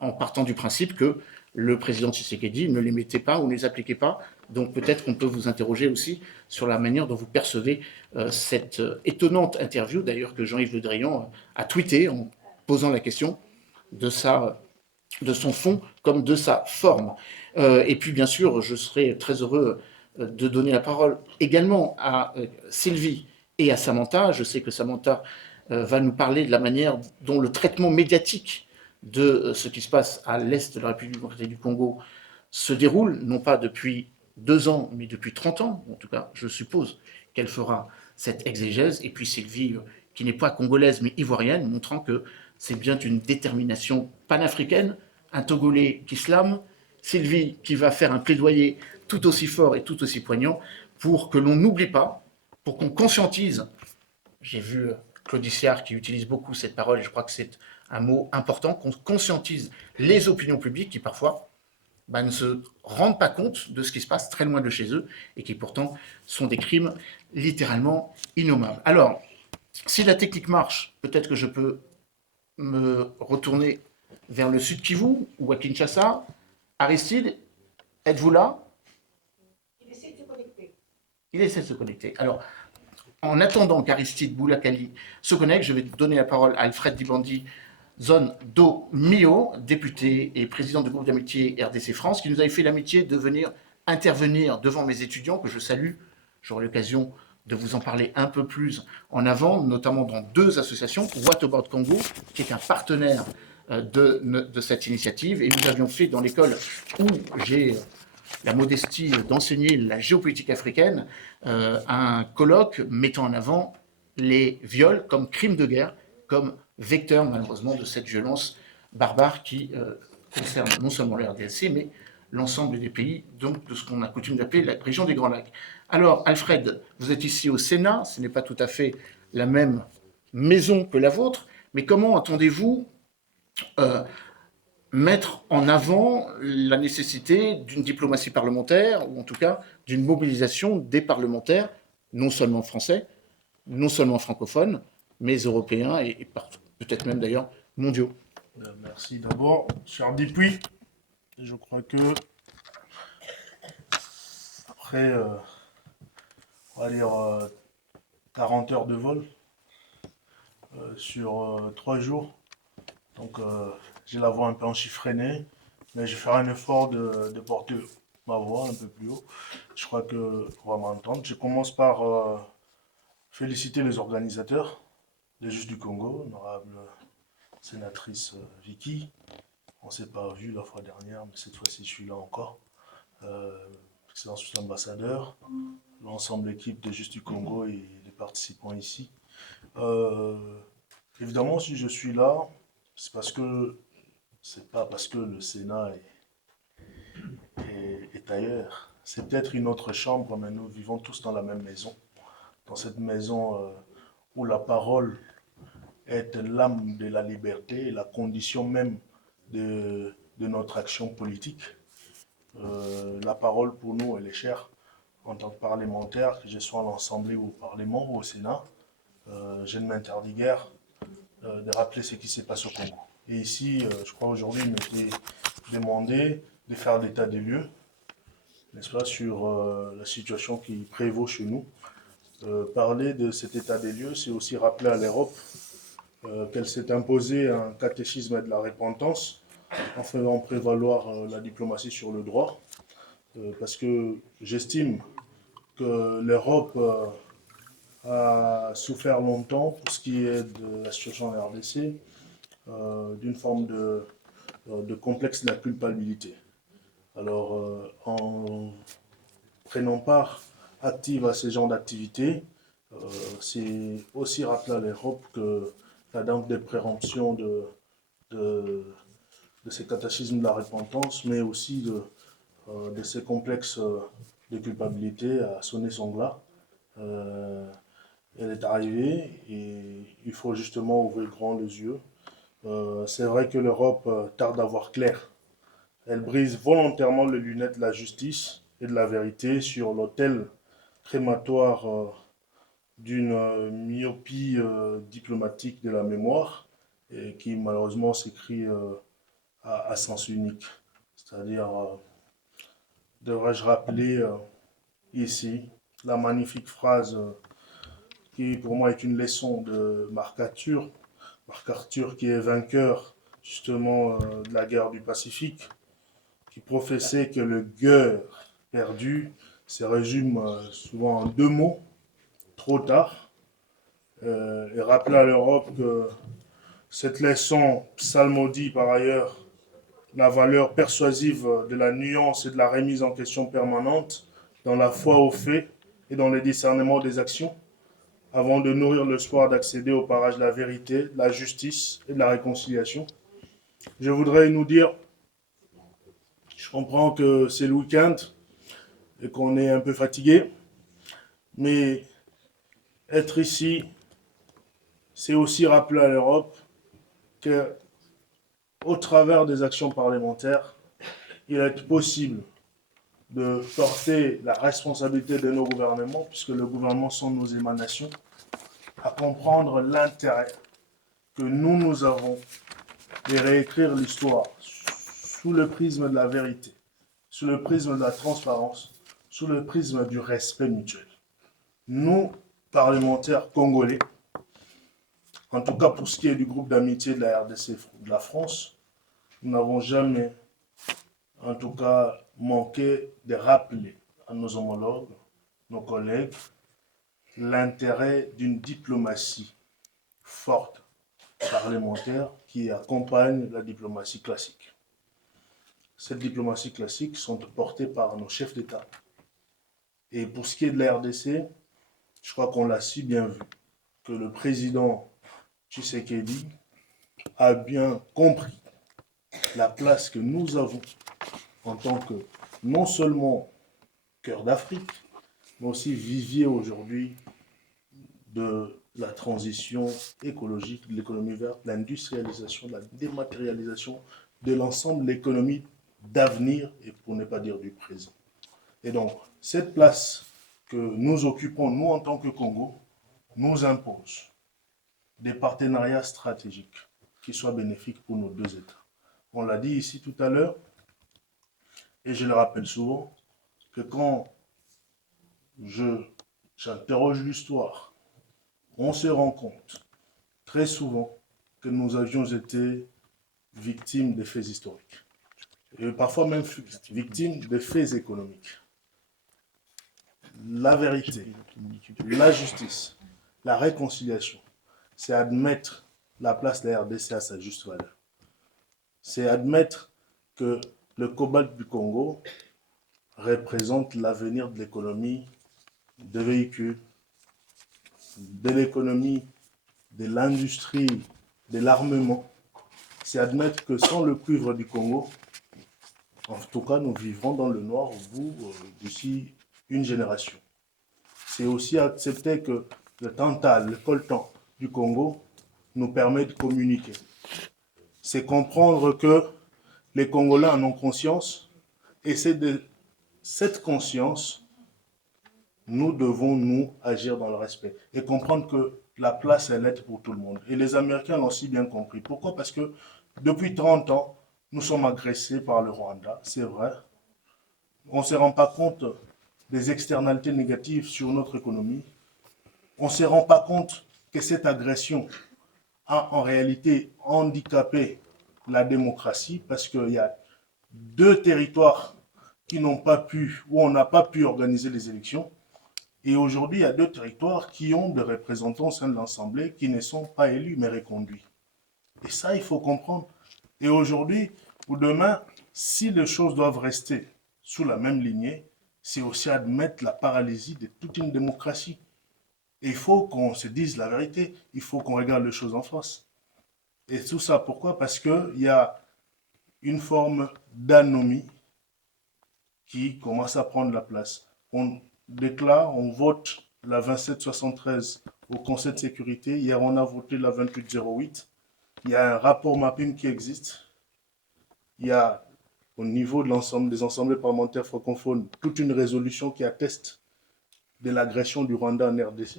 en partant du principe que le président Tshisekedi ne les mettait pas ou ne les appliquait pas. Donc peut-être qu'on peut vous interroger aussi sur la manière dont vous percevez cette étonnante interview, d'ailleurs que Jean-Yves Le Drian a tweeté en posant la question de son fond comme de sa forme. Et puis bien sûr, je serai très heureux de donner la parole également à Sylvie et à Samantha. Je sais que Samantha va nous parler de la manière dont le traitement médiatique de ce qui se passe à l'est de la République démocratique du Congo se déroule, non pas depuis 2 ans, mais depuis 30 ans. En tout cas, je suppose qu'elle fera cette exégèse. Et puis Sylvie, qui n'est pas congolaise, mais ivoirienne, montrant que c'est bien une détermination panafricaine, un Togolais qui slame, Sylvie qui va faire un plaidoyer tout aussi fort et tout aussi poignant pour que l'on n'oublie pas, pour qu'on conscientise. J'ai vu Claude Issard qui utilise beaucoup cette parole et je crois que c'est un mot important, qu'on conscientise les opinions publiques qui parfois ne se rendent pas compte de ce qui se passe très loin de chez eux et qui pourtant sont des crimes littéralement innommables. Alors, si la technique marche, peut-être que je peux me retourner vers le sud Kivu ou à Kinshasa. Aristide, êtes-vous là? Il essaie de se connecter. Il essaie de se connecter. Alors, en attendant qu'Aristide Boulakali se connecte, je vais donner la parole à Alfred Dibandi, Zone Do Mio, député et président du groupe d'amitié RDC France, qui nous avait fait l'amitié de venir intervenir devant mes étudiants, que je salue. J'aurai l'occasion de vous en parler un peu plus en avant, notamment dans 2 associations, What About Congo, qui est un partenaire de cette initiative, et nous avions fait dans l'école où j'ai la modestie d'enseigner la géopolitique africaine, un colloque mettant en avant les viols comme crimes de guerre, comme vecteur malheureusement de cette violence barbare qui concerne non seulement la RDC, mais l'ensemble des pays, donc de ce qu'on a coutume d'appeler la région des Grands Lacs. Alors, Alfred, vous êtes ici au Sénat, ce n'est pas tout à fait la même maison que la vôtre, mais comment entendez-vous mettre en avant la nécessité d'une diplomatie parlementaire, ou en tout cas d'une mobilisation des parlementaires, non seulement français, non seulement francophones, mais européens et peut-être même d'ailleurs mondiaux? Merci d'abord, cher Dupuis. Je crois que après, on va dire 40 heures de vol sur 3 jours, donc j'ai la voix un peu enchiffrée, mais je ferai un effort de porter ma voix un peu plus haut. Je crois qu'on va m'entendre. Je commence par féliciter les organisateurs, les juges du Congo, honorable sénatrice Vicky. On ne s'est pas vu la fois dernière, mais cette fois-ci, je suis là encore. Excellence l'ambassadeur, l'ensemble de l'équipe de Juste du Congo et les participants ici. Évidemment, si je suis là, c'est pas parce que le Sénat est ailleurs. C'est peut-être une autre chambre, mais nous vivons tous dans la même maison. Dans cette maison où la parole est l'âme de la liberté et la condition même de notre action politique. La parole pour nous, elle est chère. En tant que parlementaire, que je sois à l'Assemblée ou au Parlement ou au Sénat, je ne m'interdis guère de rappeler ce qui s'est passé au Congo. Et ici, je crois aujourd'hui, il m'était demandé de faire l'état des lieux, n'est-ce pas, sur la situation qui prévaut chez nous. Parler de cet état des lieux, c'est aussi rappeler à l'Europe qu'elle s'est imposée un catéchisme de la repentance en faisant prévaloir la diplomatie sur le droit, parce que j'estime que l'Europe a souffert longtemps pour ce qui est de la situation en RDC, d'une forme de complexe de la culpabilité. Alors, en prenant part active à ce genre d'activité, c'est aussi rappeler à l'Europe que la dame des préemptions de ces catéchismes de la repentance, mais aussi de ces complexes de culpabilité a sonné son glas. Elle est arrivée et il faut justement ouvrir grand les yeux. C'est vrai que l'Europe tarde à voir clair. Elle brise volontairement les lunettes de la justice et de la vérité sur l'autel crématoire d'une myopie diplomatique de la mémoire et qui malheureusement s'écrit à sens unique. C'est-à-dire, devrais-je rappeler ici la magnifique phrase qui pour moi est une leçon de Marc Arthur qui est vainqueur justement de la guerre du Pacifique, qui professait que le guerre perdu se résume souvent en 2 mots, trop tard, et rappeler à l'Europe que cette leçon psalmodie par ailleurs la valeur persuasive de la nuance et de la remise en question permanente dans la foi aux faits et dans le discernement des actions, avant de nourrir l'espoir d'accéder au parage de la vérité, de la justice et de la réconciliation. Je voudrais nous dire, je comprends que c'est le week-end et qu'on est un peu fatigué, mais être ici, c'est aussi rappeler à l'Europe que, au travers des actions parlementaires, il est possible de porter la responsabilité de nos gouvernements, puisque le gouvernement sont nos émanations, à comprendre l'intérêt que nous avons de réécrire l'histoire sous le prisme de la vérité, sous le prisme de la transparence, sous le prisme du respect mutuel. Nous, parlementaires congolais, en tout cas pour ce qui est du groupe d'amitié de la RDC de la France, nous n'avons jamais, en tout cas, manqué de rappeler à nos homologues, nos collègues, l'intérêt d'une diplomatie forte, parlementaire, qui accompagne la diplomatie classique. Cette diplomatie classique sont portées par nos chefs d'État. Et pour ce qui est de la RDC, je crois qu'on l'a si bien vu, que le président Tshisekedi a bien compris la place que nous avons en tant que non seulement cœur d'Afrique, mais aussi vivier aujourd'hui de la transition écologique, de l'économie verte, de l'industrialisation, de la dématérialisation, de l'ensemble de l'économie d'avenir et pour ne pas dire du présent. Et donc, cette place que nous occupons, nous en tant que Congo, nous impose des partenariats stratégiques qui soient bénéfiques pour nos deux États. On l'a dit ici tout à l'heure, et je le rappelle souvent, que quand j'interroge l'histoire, on se rend compte très souvent que nous avions été victimes des faits historiques. Et parfois même victimes des faits économiques. La vérité, la justice, la réconciliation, c'est admettre la place de la RDC à sa juste valeur. C'est admettre que le cobalt du Congo représente l'avenir de l'économie de véhicules, de l'économie, de l'industrie, de l'armement. C'est admettre que sans le cuivre du Congo, en tout cas, nous vivrons dans le noir au bout d'ici une génération. C'est aussi accepter que le tantal, le coltan du Congo nous permet de communiquer. C'est comprendre que les Congolais en ont conscience et c'est de cette conscience nous devons nous agir dans le respect et comprendre que la place est nette pour tout le monde. Et les Américains l'ont si bien compris. Pourquoi? Parce que depuis 30 ans, nous sommes agressés par le Rwanda, c'est vrai. On ne se rend pas compte des externalités négatives sur notre économie. On ne se rend pas compte que cette agression a en réalité handicapé la démocratie parce qu'il y a 2 territoires qui n'ont pas pu, où on n'a pas pu organiser les élections. Et aujourd'hui, il y a 2 territoires qui ont des représentants au sein de l'Assemblée qui ne sont pas élus mais reconduits. Et ça, il faut comprendre. Et aujourd'hui ou demain, si les choses doivent rester sous la même lignée, c'est aussi admettre la paralysie de toute une démocratie. Et il faut qu'on se dise la vérité, il faut qu'on regarde les choses en face. Et tout ça, pourquoi? Parce qu'il y a une forme d'anomie qui commence à prendre la place. On déclare, on vote la 2773 au Conseil de sécurité. Hier, on a voté la 2808. Il y a un rapport mapping qui existe. Il y a, au niveau de l'ensemble des assemblées parlementaires francophones, toute une résolution qui atteste de l'agression du Rwanda en RDC.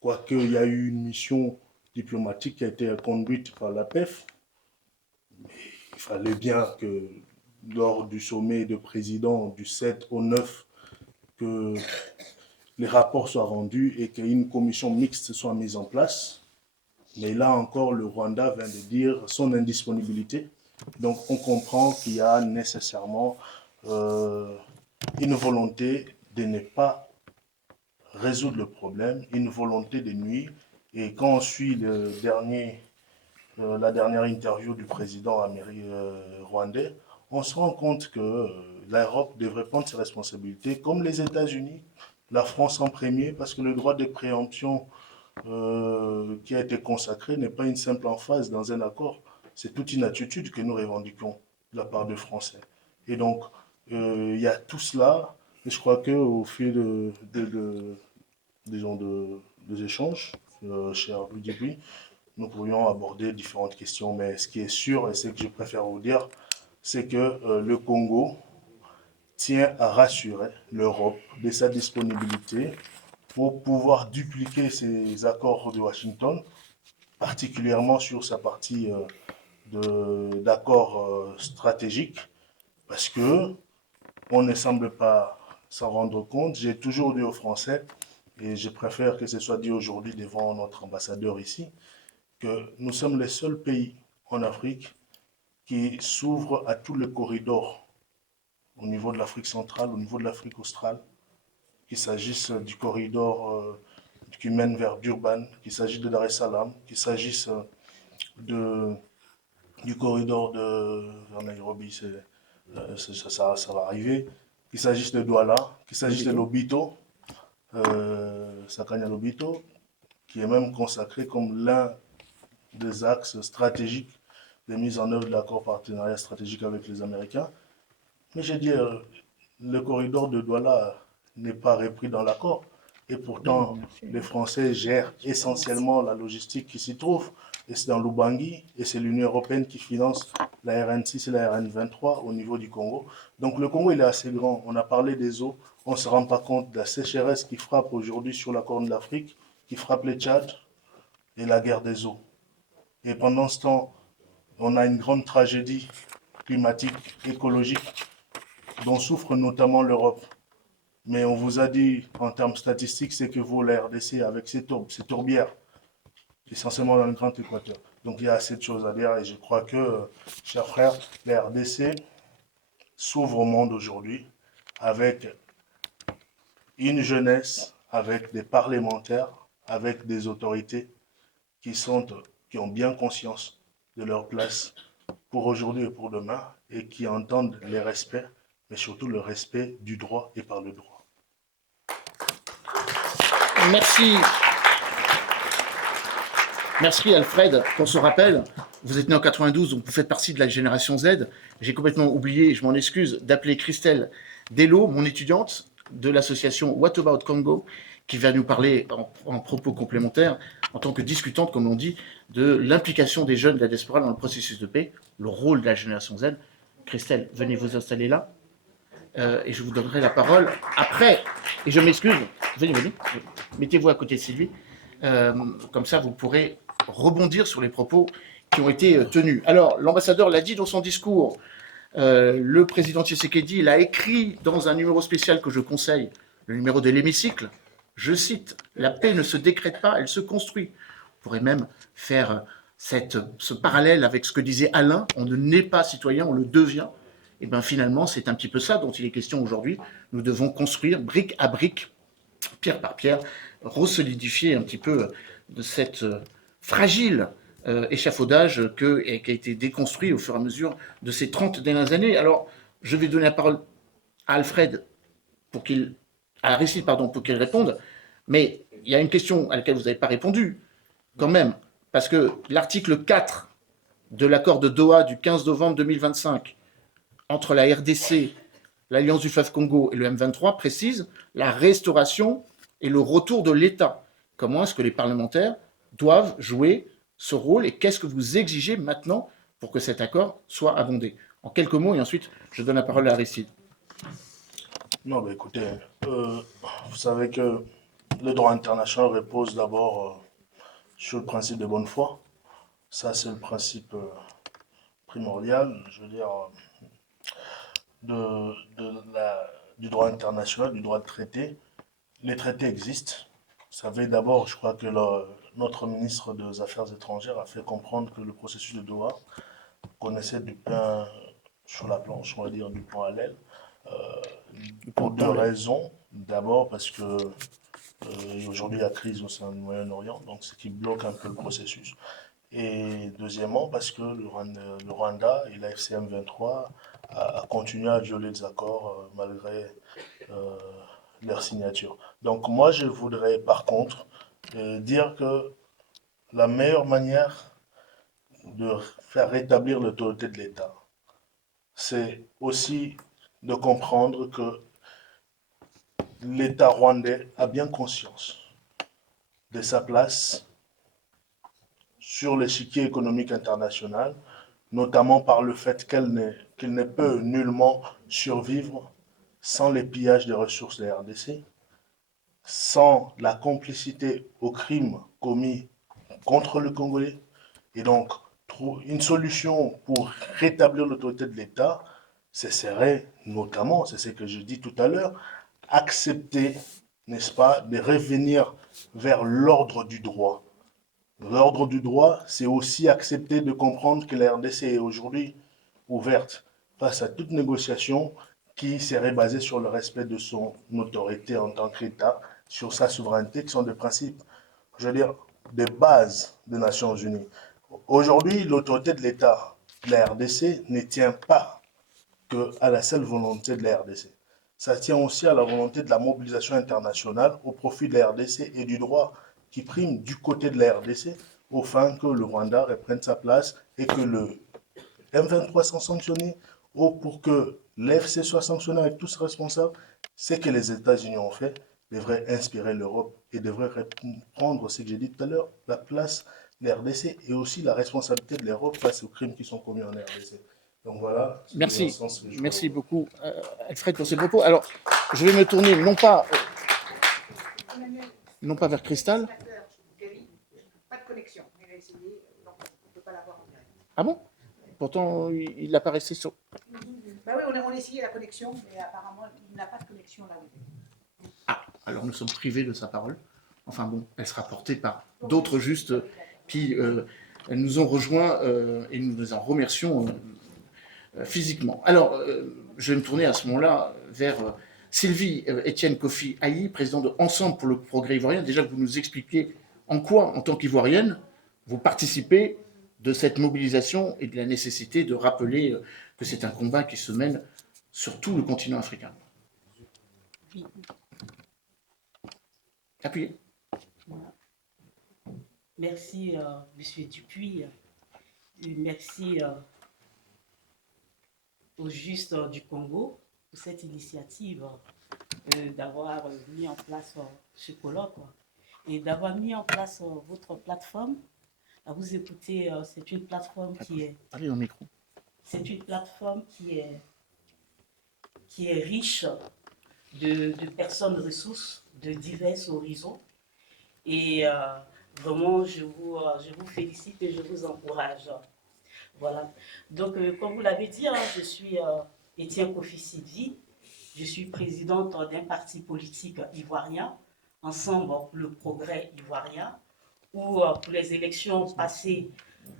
Quoique, il y a eu une mission diplomatique qui a été conduite par la PEF. il fallait bien que lors du sommet de présidents du 7 au 9, que les rapports soient rendus et qu'une commission mixte soit mise en place. Mais là encore, le Rwanda vient de dire son indisponibilité. Donc on comprend qu'il y a nécessairement une volonté de ne pas résoudre le problème, une volonté de nuire. Et quand on suit la dernière interview du président rwandais, on se rend compte que l'Europe devrait prendre ses responsabilités, comme les États-Unis, la France en premier, parce que le droit de préemption qui a été consacré n'est pas une simple emphase dans un accord, c'est toute une attitude que nous revendiquons de la part des Français. Et donc, il y a tout cela, et je crois qu'au fil des échanges, cher Louis Dubuis, nous pourrions aborder différentes questions, mais ce qui est sûr, et ce que je préfère vous dire, c'est que le Congo tient à rassurer l'Europe de sa disponibilité pour pouvoir dupliquer ces accords de Washington, particulièrement sur sa partie d'accord stratégique, parce que on ne semble pas s'en rendre compte. J'ai toujours dit aux Français, et je préfère que ce soit dit aujourd'hui devant notre ambassadeur ici, que nous sommes les seuls pays en Afrique qui s'ouvrent à tout le corridor au niveau de l'Afrique centrale, au niveau de l'Afrique australe, qu'il s'agisse du corridor qui mène vers Durban, qu'il s'agisse de Dar es Salaam, qu'il s'agisse du corridor vers Nairobi, ça va arriver, qu'il s'agisse de Douala, qu'il s'agisse de Lobito, Sakanya Lobito, qui est même consacré comme l'un des axes stratégiques de mise en œuvre de l'accord partenariat stratégique avec les Américains. Mais je dis, le corridor de Douala n'est pas repris dans l'accord. Et pourtant, les Français gèrent essentiellement la logistique qui s'y trouve. Et c'est dans l'Ubangi, et c'est l'Union européenne qui finance la RN6 et la RN23 au niveau du Congo. Donc le Congo, il est assez grand. On a parlé des eaux. On ne se rend pas compte de la sécheresse qui frappe aujourd'hui sur la Corne de l'Afrique, qui frappe les Tchad et la guerre des eaux. Et pendant ce temps, on a une grande tragédie climatique, écologique, dont souffre notamment l'Europe. Mais on vous a dit, en termes statistiques, c'est que vaut la RDC avec ses tourbières, essentiellement dans le Grand Équateur. Donc il y a assez de choses à dire et je crois que, chers frères, la RDC s'ouvre au monde aujourd'hui avec une jeunesse, avec des parlementaires, avec des autorités qui ont bien conscience de leur place pour aujourd'hui et pour demain et qui entendent les respects, mais surtout le respect du droit et par le droit. Merci. Merci Alfred pour ce rappel. Vous êtes né en 92, donc vous faites partie de la génération Z. J'ai complètement oublié, je m'en excuse, d'appeler Christelle Dello, mon étudiante de l'association What About Congo, qui va nous parler en propos complémentaires, en tant que discutante, comme on dit, de l'implication des jeunes de la diaspora dans le processus de paix, le rôle de la génération Z. Christelle, venez vous installer là. Et je vous donnerai la parole après. Et je m'excuse, venez, mettez-vous à côté de Sylvie. Comme ça, vous pourrez rebondir sur les propos qui ont été tenus. Alors, l'ambassadeur l'a dit dans son discours, le président Tshisekedi, il a écrit dans un numéro spécial que je conseille, le numéro de l'hémicycle, je cite, « La paix ne se décrète pas, elle se construit ». On pourrait même faire ce parallèle avec ce que disait Alain, on ne naît pas citoyen, on le devient. Et bien finalement, c'est un petit peu ça dont il est question aujourd'hui. Nous devons construire brique à brique, pierre par pierre, resolidifier un petit peu de cette fragile échafaudage qui a été déconstruit au fur et à mesure de ces 30 dernières années. Alors, je vais donner la parole à Alfred, à Aristide, pour qu'il réponde, mais il y a une question à laquelle vous n'avez pas répondu, quand même, parce que l'article 4 de l'accord de Doha du 15 novembre 2025 entre la RDC, l'Alliance du fleuve Congo et le M23 précise la restauration et le retour de l'État. Comment est-ce que les parlementaires doivent jouer ce rôle et qu'est-ce que vous exigez maintenant pour que cet accord soit abondé? En quelques mots, et ensuite, je donne la parole à Aristide. Non, mais écoutez, vous savez que le droit international repose d'abord sur le principe de bonne foi. Ça, c'est le principe primordial, je veux dire, du droit international, du droit de traité. Les traités existent. Vous savez, d'abord, je crois que notre ministre des Affaires étrangères a fait comprendre que le processus de Doha connaissait du pain sur la planche, on va dire, du pain à l'aile, pour deux raisons. D'abord, parce que aujourd'hui, il y a crise au sein du Moyen-Orient, donc ce qui bloque un peu le processus. Et deuxièmement, parce que le Rwanda et la FCM 23 a continué à violer les accords malgré euh, leur signature. Donc moi, je voudrais par contre dire que la meilleure manière de faire rétablir l'autorité de l'État, c'est aussi de comprendre que l'État rwandais a bien conscience de sa place sur l'échiquier économique international, notamment par le fait qu'il ne peut nullement survivre sans les pillages des ressources des RDC, sans la complicité aux crimes commis contre le Congolais. Et donc, une solution pour rétablir l'autorité de l'État, ce serait notamment, c'est ce que je dis tout à l'heure, accepter, n'est-ce pas, de revenir vers l'ordre du droit. L'ordre du droit, c'est aussi accepter de comprendre que la RDC est aujourd'hui ouverte face à toute négociation qui serait basée sur le respect de son autorité en tant qu'État, sur sa souveraineté, qui sont des principes, je veux dire, des bases des Nations Unies. Aujourd'hui, l'autorité de l'État de la RDC ne tient pas qu'à la seule volonté de la RDC. Ça tient aussi à la volonté de la mobilisation internationale au profit de la RDC et du droit qui prime du côté de la RDC au fin que le Rwanda reprenne sa place et que le M23 soit sanctionné ou pour que l'FC soit sanctionné avec tous responsables. Ce que les États-Unis ont fait devrait inspirer l'Europe et devrait prendre ce que j'ai dit tout à l'heure, la place de la RDC et aussi la responsabilité de l'Europe face aux crimes qui sont commis en RDC. Donc voilà. Merci, merci beaucoup Alfred pour ces propos. Alors, je vais me tourner non pas vers Cristal. Pas de connexion. Il a essayé, donc on ne peut pas l'avoir en direct. Ah bon? Pourtant, il apparaissait sur... Bah oui, on a essayé la connexion, mais apparemment, il n'a pas de connexion là où il est. Ah, alors nous sommes privés de sa parole. Enfin bon, elle sera portée par d'autres justes qui nous ont rejoints et nous les en remercions physiquement. Alors, je vais me tourner à ce moment-là vers Sylvie Etienne Kofi Ayi, présidente de Ensemble pour le progrès ivoirien. Déjà, vous nous expliquez en quoi, en tant qu'Ivoirienne, vous participez de cette mobilisation et de la nécessité de rappeler que c'est un combat qui se mène sur tout le continent africain. Oui. Appuyez. Voilà. Merci, M. Dupuis. Merci au juste du Congo pour cette initiative d'avoir mis en place ce colloque et d'avoir mis en place votre plateforme. À vous écouter, c'est une plateforme qui est... Parlez au micro. C'est une plateforme qui est riche de personnes ressources de divers horizons. Et vraiment, je vous félicite et je vous encourage. Voilà. Donc, comme vous l'avez dit, je suis Etienne Kofi Sylvie. Je suis présidente d'un parti politique ivoirien, Ensemble pour le progrès ivoirien, où pour les élections passées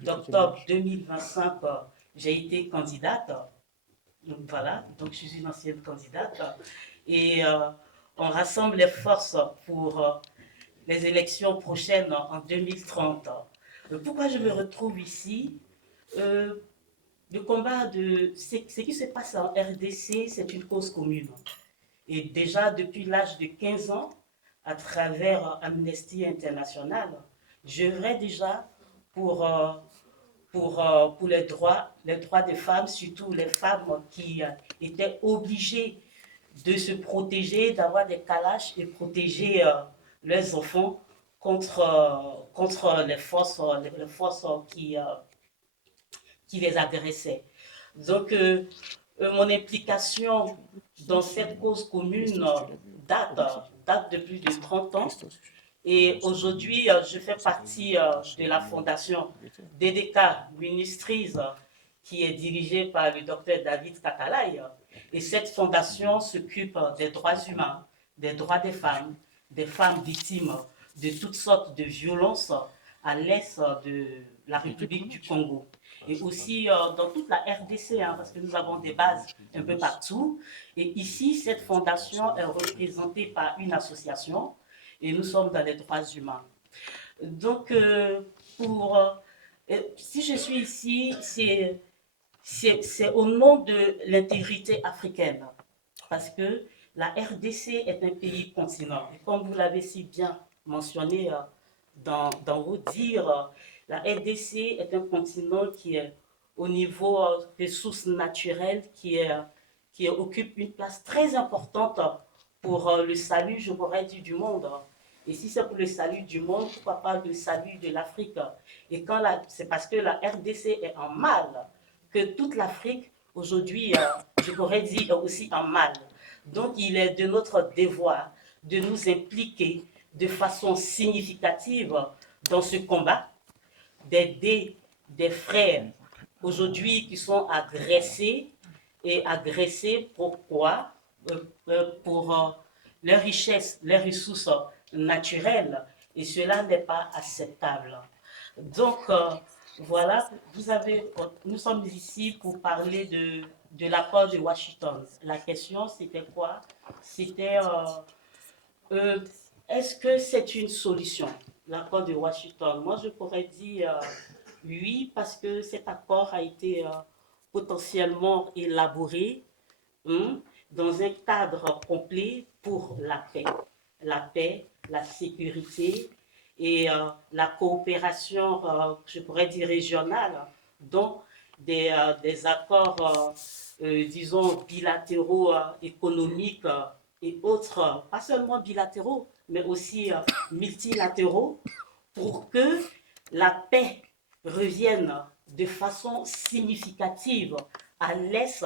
d'octobre 2025, j'ai été candidate. Donc voilà, donc je suis une ancienne candidate. Et on rassemble les forces pour les élections prochaines en 2030. Pourquoi je me retrouve ici? Le combat ce qui se passe en RDC, c'est une cause commune. Et déjà depuis l'âge de 15 ans, à travers Amnesty International, j'œuvrais déjà pour les droits des femmes, surtout les femmes qui étaient obligées de se protéger, d'avoir des calaches et protéger leurs enfants contre les forces qui les agressaient. Donc, mon implication dans cette cause commune date de plus de 30 ans. Et aujourd'hui, je fais partie de la fondation DDK Ministries, qui est dirigée par le docteur David Katalay. Et cette fondation s'occupe des droits humains, des droits des femmes victimes de toutes sortes de violences à l'est de la République du Congo. Et aussi dans toute la RDC, hein, parce que nous avons des bases un peu partout. Et ici, cette fondation est représentée par une association et nous sommes dans les droits humains. Donc, si je suis ici, c'est au nom de l'intégrité africaine, parce que la RDC est un pays continent. Et comme vous l'avez si bien mentionné dans vos dires, la RDC est un continent qui est au niveau ressources naturelles, qui occupe une place très importante pour le salut, je pourrais dire, du monde. Et si c'est pour le salut du monde, pourquoi pas le salut de l'Afrique? Et c'est parce que la RDC est en mal que toute l'Afrique, aujourd'hui, je pourrais dire, est aussi en mal. Donc, il est de notre devoir de nous impliquer de façon significative dans ce combat, d'aider des frères aujourd'hui qui sont agressés. Et agressés pourquoi? Pour leurs richesses, leurs ressources naturelles. Et cela n'est pas acceptable. Donc, voilà, nous sommes ici pour parler de l'accord de Washington. La question, c'était quoi? C'était, est-ce que c'est une solution, l'accord de Washington? Moi, je pourrais dire oui, parce que cet accord a été potentiellement élaboré dans un cadre complet pour la paix, la sécurité et la coopération, je pourrais dire régionale, dont des accords, disons, bilatéraux, économiques et autres, pas seulement bilatéraux, mais aussi multilatéraux, pour que la paix revienne de façon significative à l'est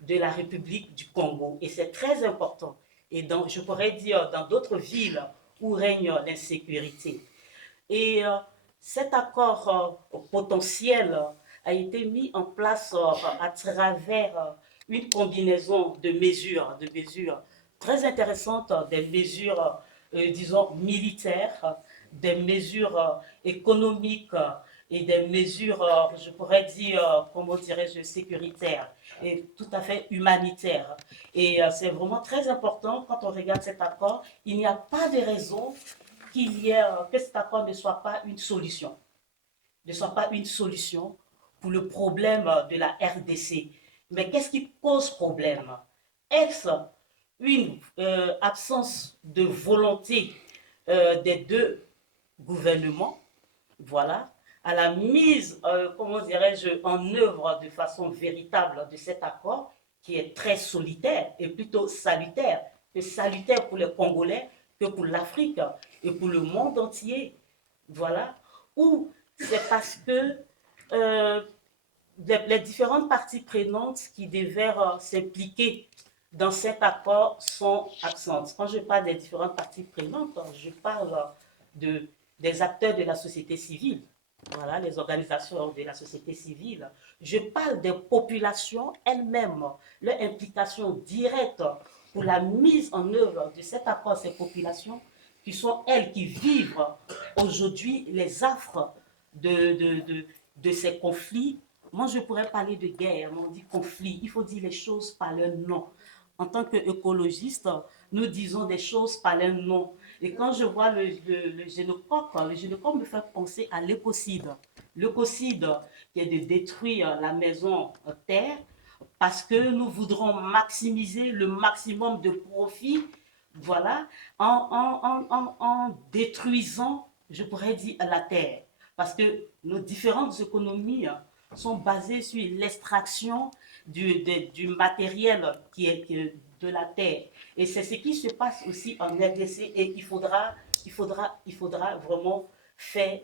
de la République du Congo. Et c'est très important. Et donc, je pourrais dire dans d'autres villes où règne l'insécurité. Et cet accord potentiel a été mis en place à travers une combinaison de mesures très intéressantes, des mesures, disons, militaires, des mesures économiques et des mesures, je pourrais dire, comment dirais-je, sécuritaires et tout à fait humanitaires. Et c'est vraiment très important quand on regarde cet accord. Il n'y a pas de raison que cet accord ne soit pas une solution. Ne soit pas une solution pour le problème de la RDC. Mais qu'est-ce qui pose problème? Est-ce une absence de volonté des deux gouvernements, voilà, à la mise, comment dirais-je, en œuvre de façon véritable de cet accord qui est très solitaire et plutôt salutaire, que salutaire pour les Congolais, que pour l'Afrique et pour le monde entier, voilà, ou c'est parce que les différentes parties prenantes qui devaient s'impliquer dans cet accord sont absentes. Quand je parle des différentes parties prenantes, je parle des acteurs de la société civile, voilà, les organisations de la société civile. Je parle des populations elles-mêmes, leur implication directe pour la mise en œuvre de cet accord, ces populations qui sont elles qui vivent aujourd'hui les affres de ces conflits. Moi, je pourrais parler de guerre, mais on dit conflit. Il faut dire les choses par leur nom. En tant qu'écologistes, nous disons des choses par leur nom. Et quand je vois le génocoque me fait penser à l'écocide. L'écocide qui est de détruire la maison terre parce que nous voudrons maximiser le maximum de profit, voilà, en détruisant, je pourrais dire, la terre. Parce que nos différentes économies sont basées sur l'extraction du matériel qui est de la terre. Et c'est ce qui se passe aussi en RDC et il faudra vraiment faire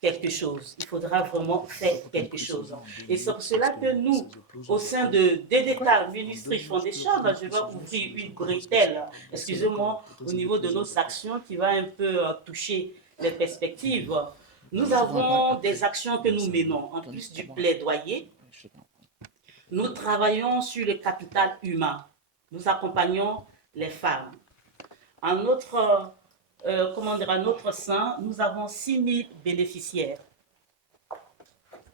quelque chose. Il faudra vraiment faire quelque chose. Et c'est pour cela que nous, au sein de DDK Ministry Foundation, je vais ouvrir une bretelle, excusez-moi, au niveau de nos actions qui va un peu toucher les perspectives. Nous avons des actions que nous menons, en plus du plaidoyer, nous travaillons sur le capital humain. Nous accompagnons les femmes. À notre sein, nous avons 6 000 bénéficiaires.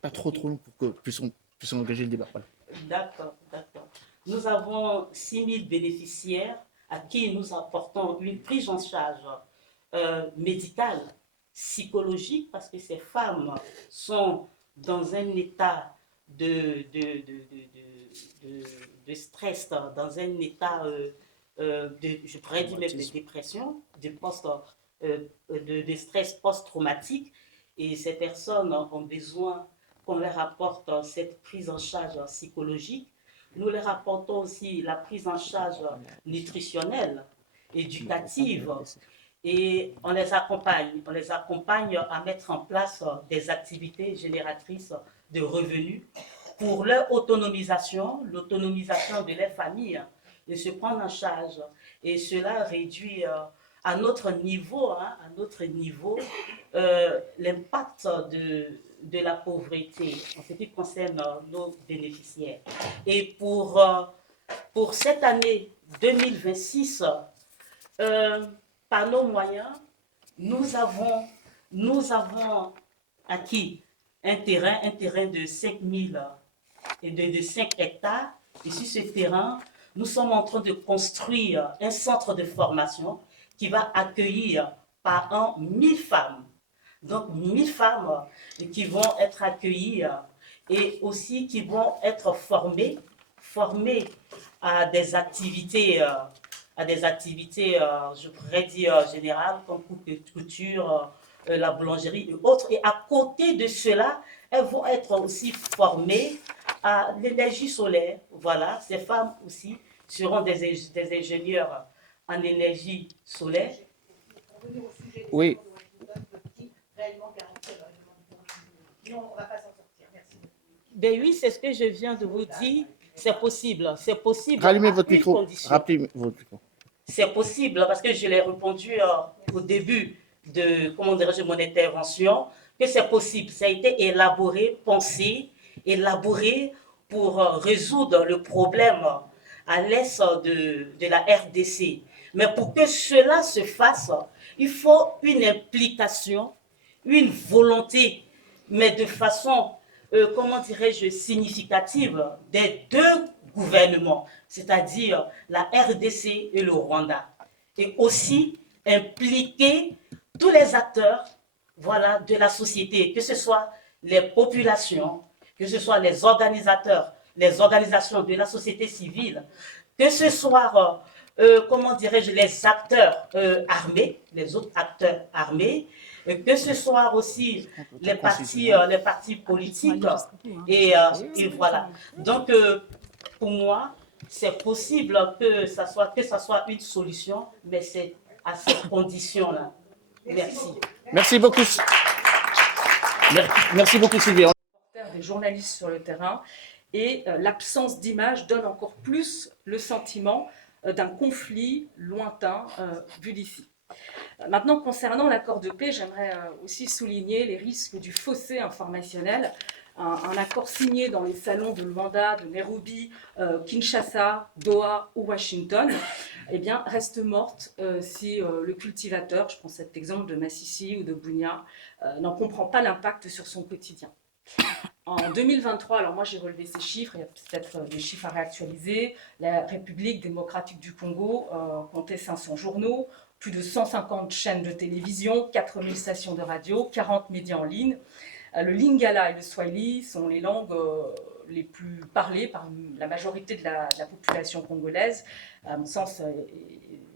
Pas trop long pour que puissions engager le débat. Voilà. D'accord, d'accord. Nous avons 6 000 bénéficiaires à qui nous apportons une prise en charge médicale, psychologique, parce que ces femmes sont dans un état de stress, dans un état je pourrais dire même de dépression, de stress post-traumatique. Et ces personnes ont besoin qu'on leur apporte cette prise en charge psychologique. Nous leur apportons aussi la prise en charge nutritionnelle, éducative, et on les accompagne à mettre en place des activités génératrices de revenus pour leur autonomisation, l'autonomisation de leurs familles, de se prendre en charge. Et cela réduit à notre niveau, l'impact de la pauvreté en ce qui concerne nos bénéficiaires. Et pour cette année 2026, par nos moyens, nous avons acquis un terrain de 5 hectares. Et sur ce terrain, nous sommes en train de construire un centre de formation qui va accueillir par an 1000 femmes. Donc 1000 femmes qui vont être accueillies et aussi qui vont être formées à des activités, je pourrais dire générales, comme couture, la boulangerie et autres. Et à côté de cela, elles vont être aussi formées à l'énergie solaire. Voilà, ces femmes aussi seront des ingénieurs en énergie solaire. Oui. Non, on ne va pas s'en sortir. Merci. Ben oui, c'est ce que je viens de vous dire. C'est possible. C'est possible. Rallumez votre micro. Rappelez votre micro. C'est possible parce que je l'ai répondu au début de mon intervention, que c'est possible. Ça a été élaboré, pensé, élaboré pour résoudre le problème à l'est de la RDC. Mais pour que cela se fasse, il faut une implication, une volonté, mais de façon, significative des deux gouvernements, c'est-à-dire la RDC et le Rwanda. Et aussi impliquer tous les acteurs, voilà, de la société, que ce soit les populations, que ce soit les organisateurs, les organisations de la société civile, que ce soit, les acteurs armés, les autres acteurs armés, que ce soit aussi les partis politiques, et voilà. Donc, pour moi, c'est possible que ça soit une solution, mais c'est à cette condition-là. Merci. Merci beaucoup. Merci beaucoup, Sylvie. Des journalistes sur le terrain, et l'absence d'image donne encore plus le sentiment d'un conflit lointain vu d'ici. Maintenant, concernant l'accord de paix, j'aimerais aussi souligner les risques du fossé informationnel. Un accord signé dans les salons de Luanda, de Nairobi, Kinshasa, Doha ou Washington, eh bien, reste morte si le cultivateur, je prends cet exemple de Massissi ou de Bunia, n'en comprend pas l'impact sur son quotidien. En 2023, alors moi j'ai relevé ces chiffres, il y a peut-être des chiffres à réactualiser. La République démocratique du Congo comptait 500 journaux, plus de 150 chaînes de télévision, 4000 stations de radio, 40 médias en ligne. Le Lingala et le Swahili sont les langues les plus parlées par la majorité de la population congolaise. À mon sens,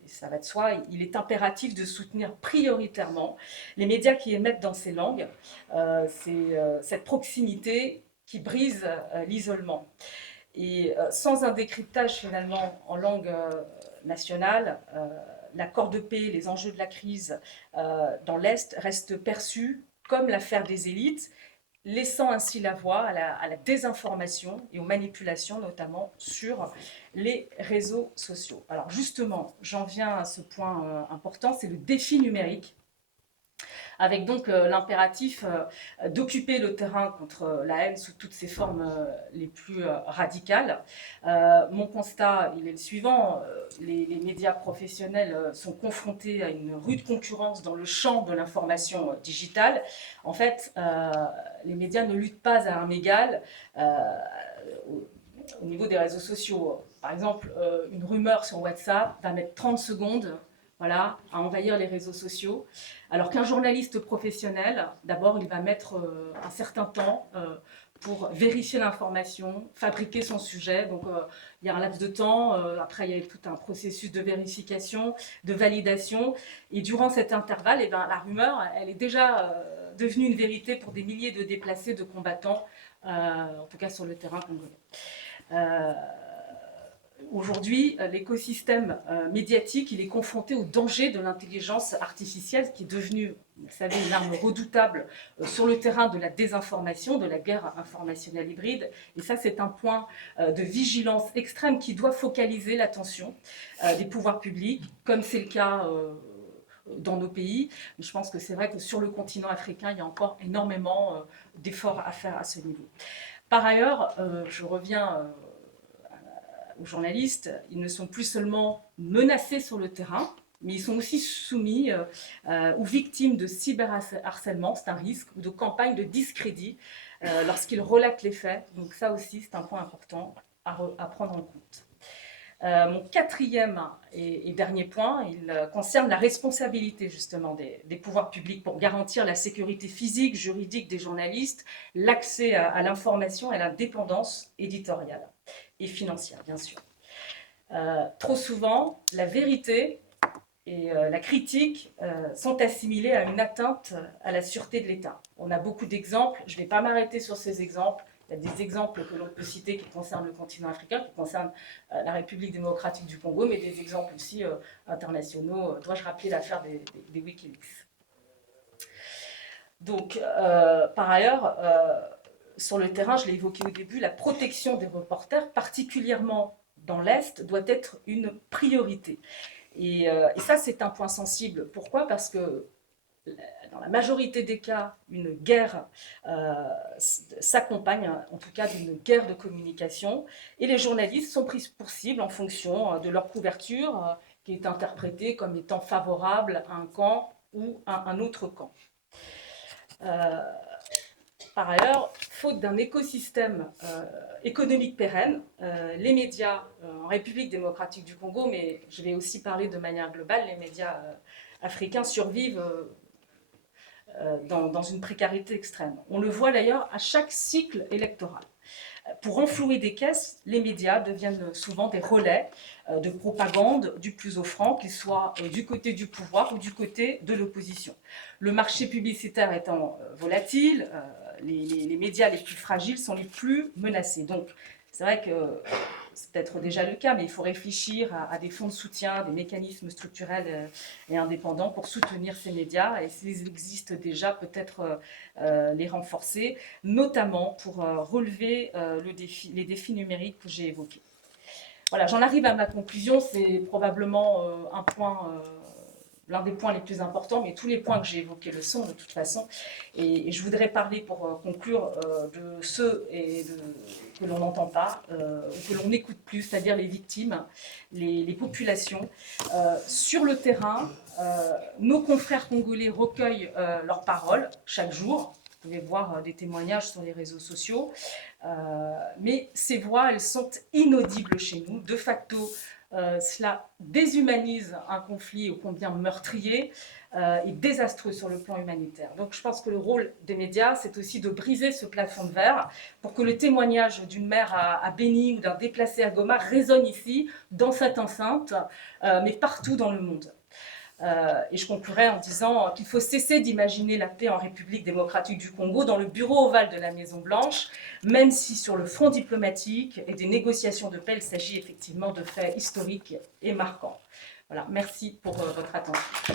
ça va de soi, il est impératif de soutenir prioritairement les médias qui émettent dans ces langues. C'est cette proximité qui brise l'isolement. Et sans un décryptage finalement en langue nationale, l'accord de paix, les enjeux de la crise dans l'Est restent perçus comme l'affaire des élites, laissant ainsi la voie à la désinformation et aux manipulations, notamment sur les réseaux sociaux. Alors justement, j'en viens à ce point important, c'est le défi numérique. avec donc l'impératif d'occuper le terrain contre la haine sous toutes ses formes les plus radicales. Mon constat, il est le suivant, les médias professionnels sont confrontés à une rude concurrence dans le champ de l'information digitale. En fait, les médias ne luttent pas à armes égales au niveau des réseaux sociaux. Par exemple, une rumeur sur WhatsApp va mettre 30 secondes à envahir les réseaux sociaux, alors qu'un journaliste professionnel, d'abord, il va mettre un certain temps pour vérifier l'information, fabriquer son sujet. Donc, il y a un laps de temps. Après, il y a tout un processus de vérification, de validation. Et durant cet intervalle, la rumeur, elle est déjà devenue une vérité pour des milliers de déplacés, de combattants, en tout cas sur le terrain congolais. Aujourd'hui, l'écosystème médiatique, il est confronté au danger de l'intelligence artificielle qui est devenue, vous le savez, une arme redoutable sur le terrain de la désinformation, de la guerre informationnelle hybride. Et ça, c'est un point de vigilance extrême qui doit focaliser l'attention des pouvoirs publics, comme c'est le cas dans nos pays. Mais je pense que c'est vrai que sur le continent africain, il y a encore énormément d'efforts à faire à ce niveau. Par ailleurs, je reviens aux journalistes, ils ne sont plus seulement menacés sur le terrain, mais ils sont aussi soumis ou victimes de cyberharcèlement, c'est un risque, ou de campagnes de discrédit lorsqu'ils relatent les faits. Donc ça aussi, c'est un point important à prendre en compte. Mon quatrième et dernier point, il concerne la responsabilité justement des pouvoirs publics pour garantir la sécurité physique, juridique des journalistes, l'accès à l'information et à l'indépendance éditoriale et financière, bien sûr. Trop souvent, la vérité et la critique sont assimilées à une atteinte à la sûreté de l'État. On a beaucoup d'exemples, je ne vais pas m'arrêter sur ces exemples. Il y a des exemples que l'on peut citer qui concernent le continent africain, qui concernent la République démocratique du Congo, mais des exemples aussi internationaux. Dois-je rappeler l'affaire des Wikileaks? Donc, par ailleurs, sur le terrain, je l'ai évoqué au début, la protection des reporters, particulièrement dans l'Est, doit être une priorité. Et ça, c'est un point sensible. Pourquoi? Parce que dans la majorité des cas, une guerre s'accompagne, en tout cas, d'une guerre de communication. Et les journalistes sont pris pour cible en fonction de leur couverture, qui est interprétée comme étant favorable à un camp ou à un autre camp. Par ailleurs, faute d'un écosystème économique pérenne, les médias en République démocratique du Congo, mais je vais aussi parler de manière globale, les médias africains survivent dans une précarité extrême. On le voit d'ailleurs à chaque cycle électoral. Pour renflouer des caisses, les médias deviennent souvent des relais de propagande du plus offrant, qu'ils soient du côté du pouvoir ou du côté de l'opposition. Le marché publicitaire étant volatile, les médias les plus fragiles sont les plus menacés. Donc, c'est vrai que c'est peut-être déjà le cas, mais il faut réfléchir à des fonds de soutien, des mécanismes structurels et indépendants pour soutenir ces médias. Et s'ils existent déjà, peut-être les renforcer, notamment pour relever les défis numériques que j'ai évoqués. Voilà, j'en arrive à ma conclusion. C'est probablement l'un des points les plus importants, mais tous les points que j'ai évoqués le sont de toute façon. Et je voudrais parler, pour conclure, de ceux que l'on n'entend pas, ou que l'on n'écoute plus, c'est-à-dire les victimes, les populations. Sur le terrain, nos confrères congolais recueillent leurs paroles chaque jour. Vous pouvez voir des témoignages sur les réseaux sociaux. Mais ces voix, elles sont inaudibles chez nous. De facto, cela déshumanise un conflit ô combien meurtrier et désastreux sur le plan humanitaire. Donc je pense que le rôle des médias, c'est aussi de briser ce plafond de verre pour que le témoignage d'une mère à Béni ou d'un déplacé à Goma résonne ici, dans cette enceinte, mais partout dans le monde. Et je conclurai en disant qu'il faut cesser d'imaginer la paix en République démocratique du Congo dans le bureau ovale de la Maison-Blanche, même si sur le front diplomatique et des négociations de paix, il s'agit effectivement de faits historiques et marquants. Voilà, merci pour votre attention.